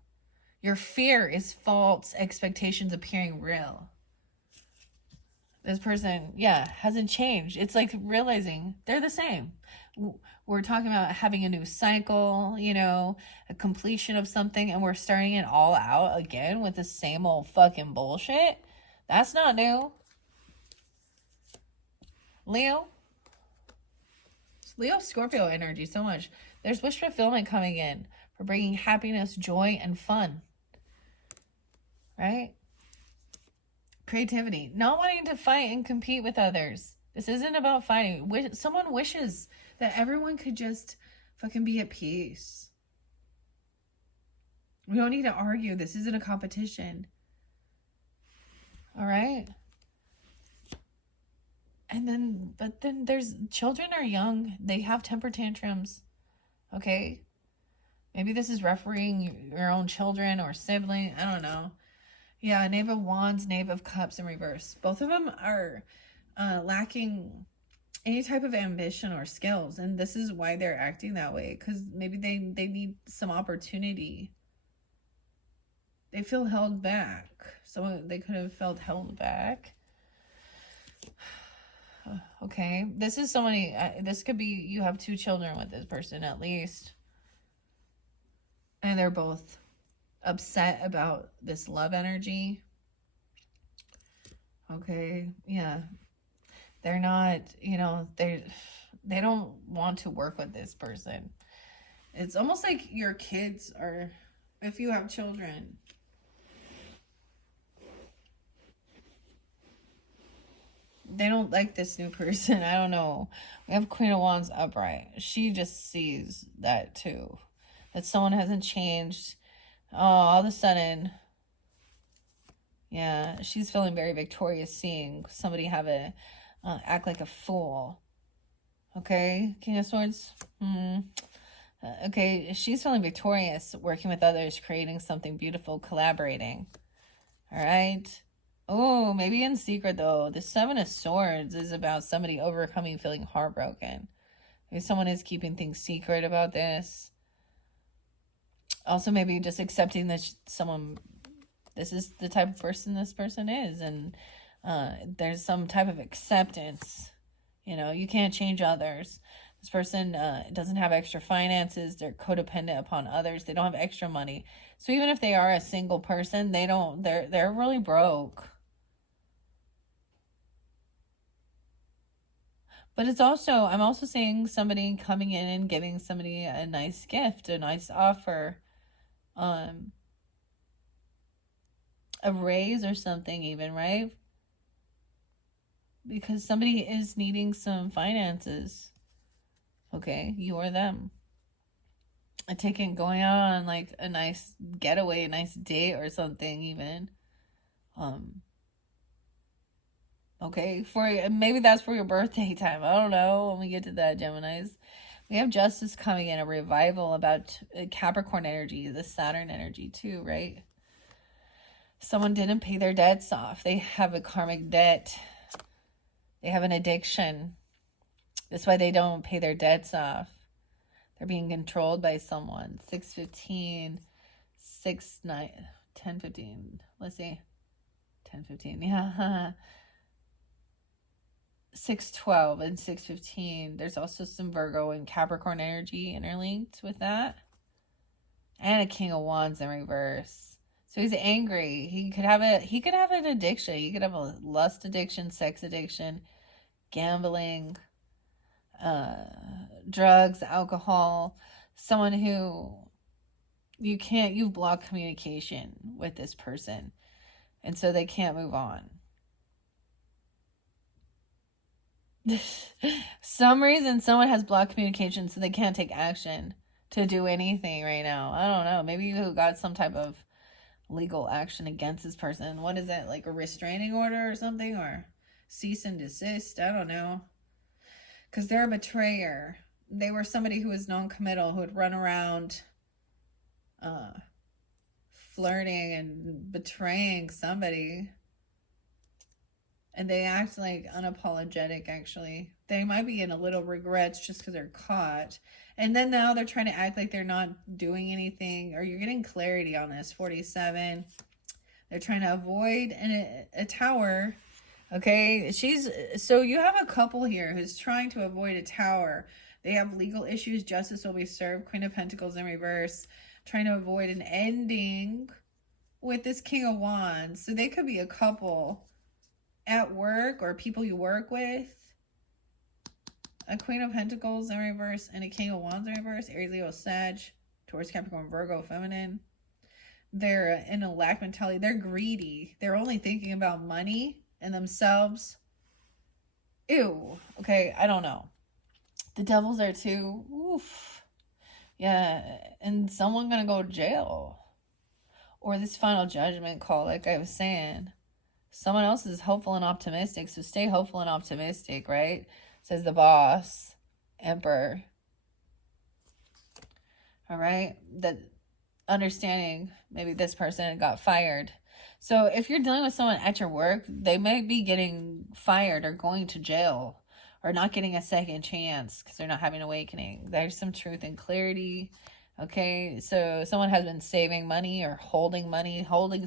Your fear is false expectations appearing real. This person, hasn't changed. It's like realizing they're the same. We're talking about having a new cycle, a completion of something, and we're starting it all out again with the same old fucking bullshit. That's not new. Leo, Scorpio energy so much. There's wish fulfillment coming in for bringing happiness, joy, and fun. Right? Creativity. Not wanting to fight and compete with others. This isn't about fighting. Someone wishes that everyone could just fucking be at peace. We don't need to argue. This isn't a competition. All right? But then there's, children are young. They have temper tantrums. Okay? Maybe this is refereeing your own children or sibling. I don't know. Yeah, Knave of Wands, Knave of Cups in reverse. Both of them are lacking any type of ambition or skills. And this is why they're acting that way. Because maybe they need some opportunity. They feel held back. So they could have felt held back. Okay. This is somebody, this could be, you have 2 children with this person at least. And they're both upset about this love energy. Okay. Yeah. They're not, they don't want to work with this person. It's almost like your kids are, if you have children, they don't like this new person. I don't know. We have Queen of Wands upright. She just sees that too. That someone hasn't changed. Oh, all of a sudden, yeah, she's feeling very victorious seeing somebody have a act like a fool. Okay, King of Swords. Okay, she's feeling victorious, working with others, creating something beautiful, collaborating. All right. Oh, maybe in secret though. The Seven of Swords is about somebody overcoming feeling heartbroken. Maybe someone is keeping things secret about this. Also, maybe just accepting that this is the type of person this person is, and there's some type of acceptance. You can't change others. This person doesn't have extra finances. They're codependent upon others. They don't have extra money. So even if they are a single person, they're really broke. But I'm also seeing somebody coming in and giving somebody a nice gift, a nice offer, a raise or something even, right? Because somebody is needing some finances. Okay, you or them. Going out on like a nice getaway, a nice date or something even. Okay, maybe that's for your birthday time. I don't know. When we get to that, Geminis. We have Justice coming in, a revival about Capricorn energy, the Saturn energy too, right? Someone didn't pay their debts off. They have a karmic debt. They have an addiction. That's why they don't pay their debts off. They're being controlled by someone. 6:15, 6:9, 10:15. Let's see. 10:15. Yeah. 6:12 and 6:15. There's also some Virgo and Capricorn energy interlinked with that. And a King of Wands in reverse. So he's angry. He could have an addiction. He could have a lust addiction, sex addiction, gambling, drugs, alcohol. Someone who you've blocked communication with this person. And so they can't move on. Some reason someone has blocked communication so they can't take action to do anything right now. I don't know. Maybe you got some type of legal action against this person. What is that? Like a restraining order or something? Or cease and desist? I don't know. Because they're a betrayer. They were somebody who was non-committal, who would run around flirting and betraying somebody. And they act like unapologetic, actually. They might be in a little regrets just because they're caught. And then now they're trying to act like they're not doing anything. Or you're getting clarity on this. 47. They're trying to avoid a tower. Okay, so you have a couple here who's trying to avoid a tower. They have legal issues. Justice will be served. Queen of Pentacles in reverse. Trying to avoid an ending with this King of Wands. So they could be a couple at work or people you work with. A Queen of Pentacles in reverse and a King of Wands in reverse. Aries, Leo, Sag, Taurus, Capricorn, Virgo, Feminine. They're in a lack mentality. They're greedy. They're only thinking about money and themselves. Ew. Okay, I don't know. The Devil's there too. Oof. Yeah, and someone gonna go to jail. Or this final judgment call, like I was saying. Someone else is hopeful and optimistic, so stay hopeful and optimistic, right? Says the boss, Emperor. All right? That understanding maybe this person got fired. So if you're dealing with someone at your work, they might be getting fired or going to jail or not getting a second chance because they're not having awakening. There's some truth and clarity. Okay, so someone has been saving money or holding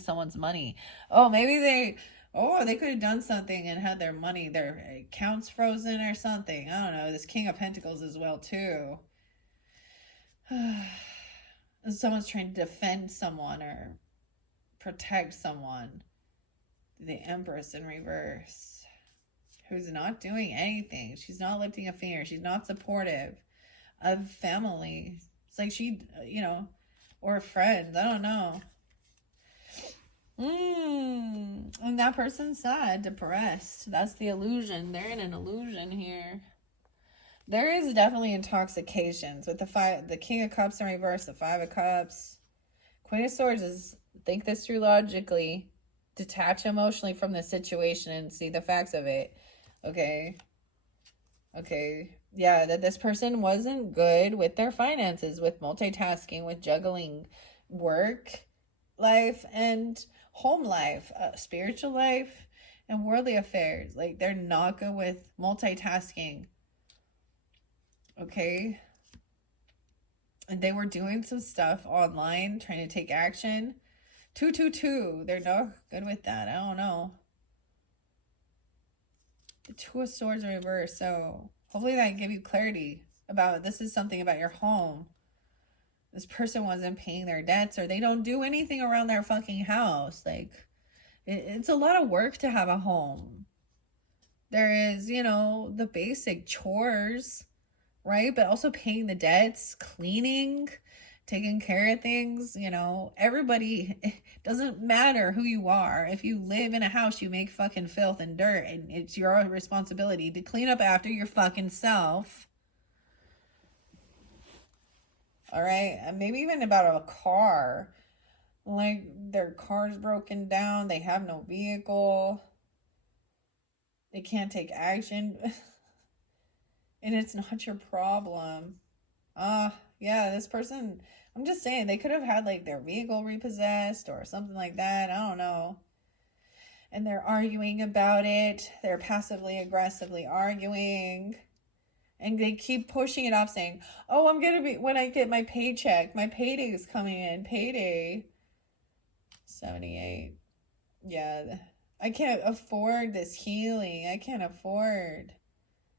someone's money. Oh, maybe they could have done something and had their accounts frozen or something. I don't know. This King of Pentacles as well, too. Someone's trying to defend someone or protect someone. The Empress in reverse. who's not doing anything. She's not lifting a finger. She's not supportive of family. It's like she, or friends. I don't know. And that person's sad, depressed. That's the illusion. They're in an illusion here. There is definitely intoxications with the King of Cups in reverse, the Five of Cups. Queen of Swords is think this through logically, detach emotionally from the situation and see the facts of it. Okay. Yeah, that this person wasn't good with their finances, with multitasking, with juggling work life and home life, spiritual life, and worldly affairs. Like, they're not good with multitasking. Okay. And they were doing some stuff online, trying to take action. 222. They're not good with that. I don't know. The Two of Swords in reverse. So hopefully that give you clarity about this is something about your home. This person wasn't paying their debts, or they don't do anything around their fucking house. Like, it's a lot of work to have a home. There is, the basic chores, right? But also paying the debts, cleaning, taking care of things. Everybody, it doesn't matter who you are. If you live in a house, you make fucking filth and dirt, and it's your responsibility to clean up after your fucking self. All right, maybe even about a car. Like, their car's broken down, they have no vehicle, they can't take action, and it's not your problem. Yeah, this person, I'm just saying, they could have had, like, their vehicle repossessed or something like that. I don't know. And they're arguing about it. They're passively aggressively arguing. And they keep pushing it off, saying, oh, I'm going to be, when I get my paycheck, my payday is coming in, payday. 78. Yeah, I can't afford this healing. I can't afford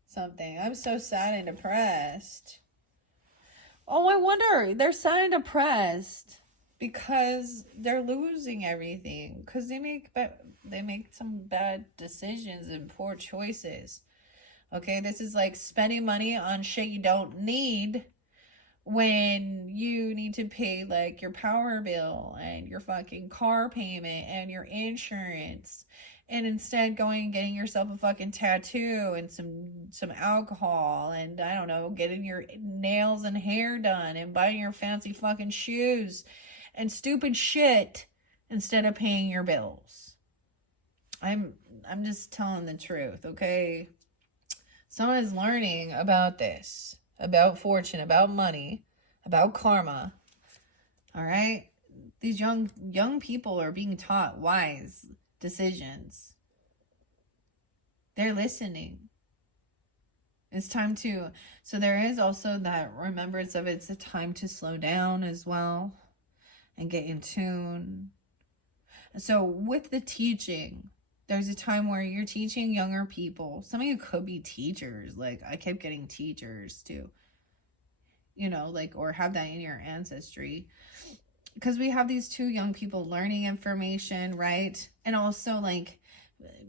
something. I'm so sad and depressed. Oh, I wonder, they're sad and depressed because they're losing everything. Because they make some bad decisions and poor choices. Okay, this is like spending money on shit you don't need when you need to pay like your power bill and your fucking car payment and your insurance, and instead going and getting yourself a fucking tattoo and some alcohol and, I don't know, getting your nails and hair done and buying your fancy fucking shoes and stupid shit instead of paying your bills. I'm just telling the truth, okay? Someone is learning about this, about fortune, about money, about karma. All right? These young people are being taught wise decisions. They're listening. It's time to, so there is also that remembrance of it's a time to slow down as well and get in tune. So with the teaching, there's a time where you're teaching younger people. Some of you could be teachers. Like, I kept getting teachers too. Or have that in your ancestry. Because we have these two young people learning information, right? And also, like,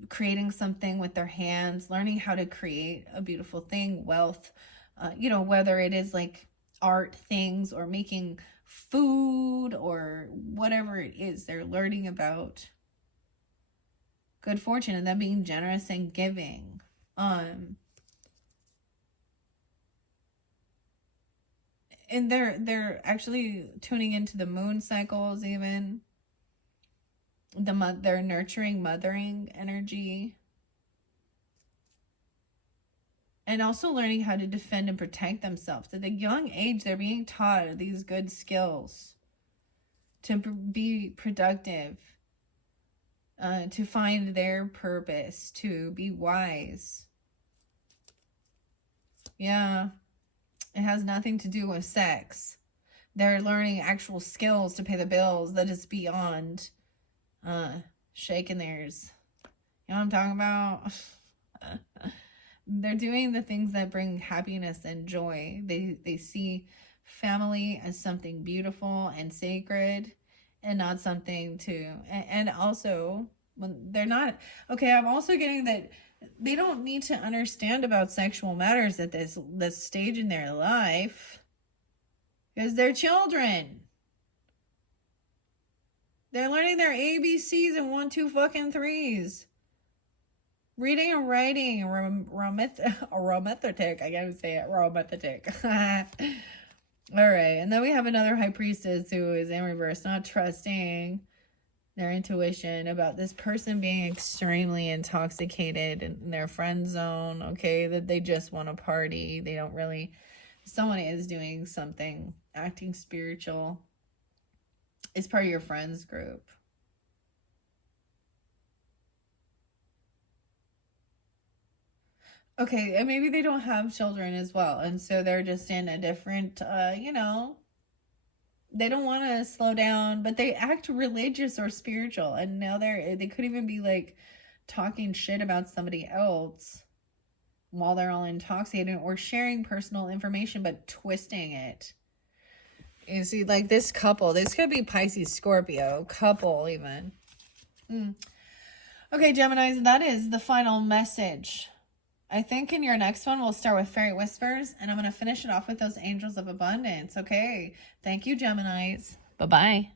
creating something with their hands, learning how to create a beautiful thing, wealth, whether it is like art things or making food or whatever it is they're learning about. Good fortune and them being generous and giving. And they're actually tuning into the moon cycles, even their nurturing, mothering energy, and also learning how to defend and protect themselves. At a young age, they're being taught these good skills to be productive. To find their purpose, to be wise. Yeah, it has nothing to do with sex. They're learning actual skills to pay the bills that is beyond shaking theirs. You know what I'm talking about? They're doing the things that bring happiness and joy. They see family as something beautiful and sacred, and not something to, and also when they're not, okay, I'm also getting that They don't need to understand about sexual matters at this stage in their life because they're children. They're learning their ABCs and 1, 2 fucking 3s. Reading and writing, arithmetic. I gotta say it, arithmetic. All right, and then we have another high priestess who is in reverse, not trusting their intuition about this person being extremely intoxicated in their friend zone, okay, that they just want to party. They don't really, someone is doing something, acting spiritual. It's part of your friends group. Okay, and maybe they don't have children as well, and so they're just in a different, you know, they don't want to slow down, but they act religious or spiritual, and now they could even be like talking shit about somebody else while they're all intoxicated or sharing personal information but twisting it. You see, like this couple, this could be Pisces, Scorpio, couple even. Okay, Geminis, that is the final message. I think in your next one, we'll start with Fairy Whispers, and I'm going to finish it off with those Angels of Abundance. Okay, thank you, Geminis. Bye-bye.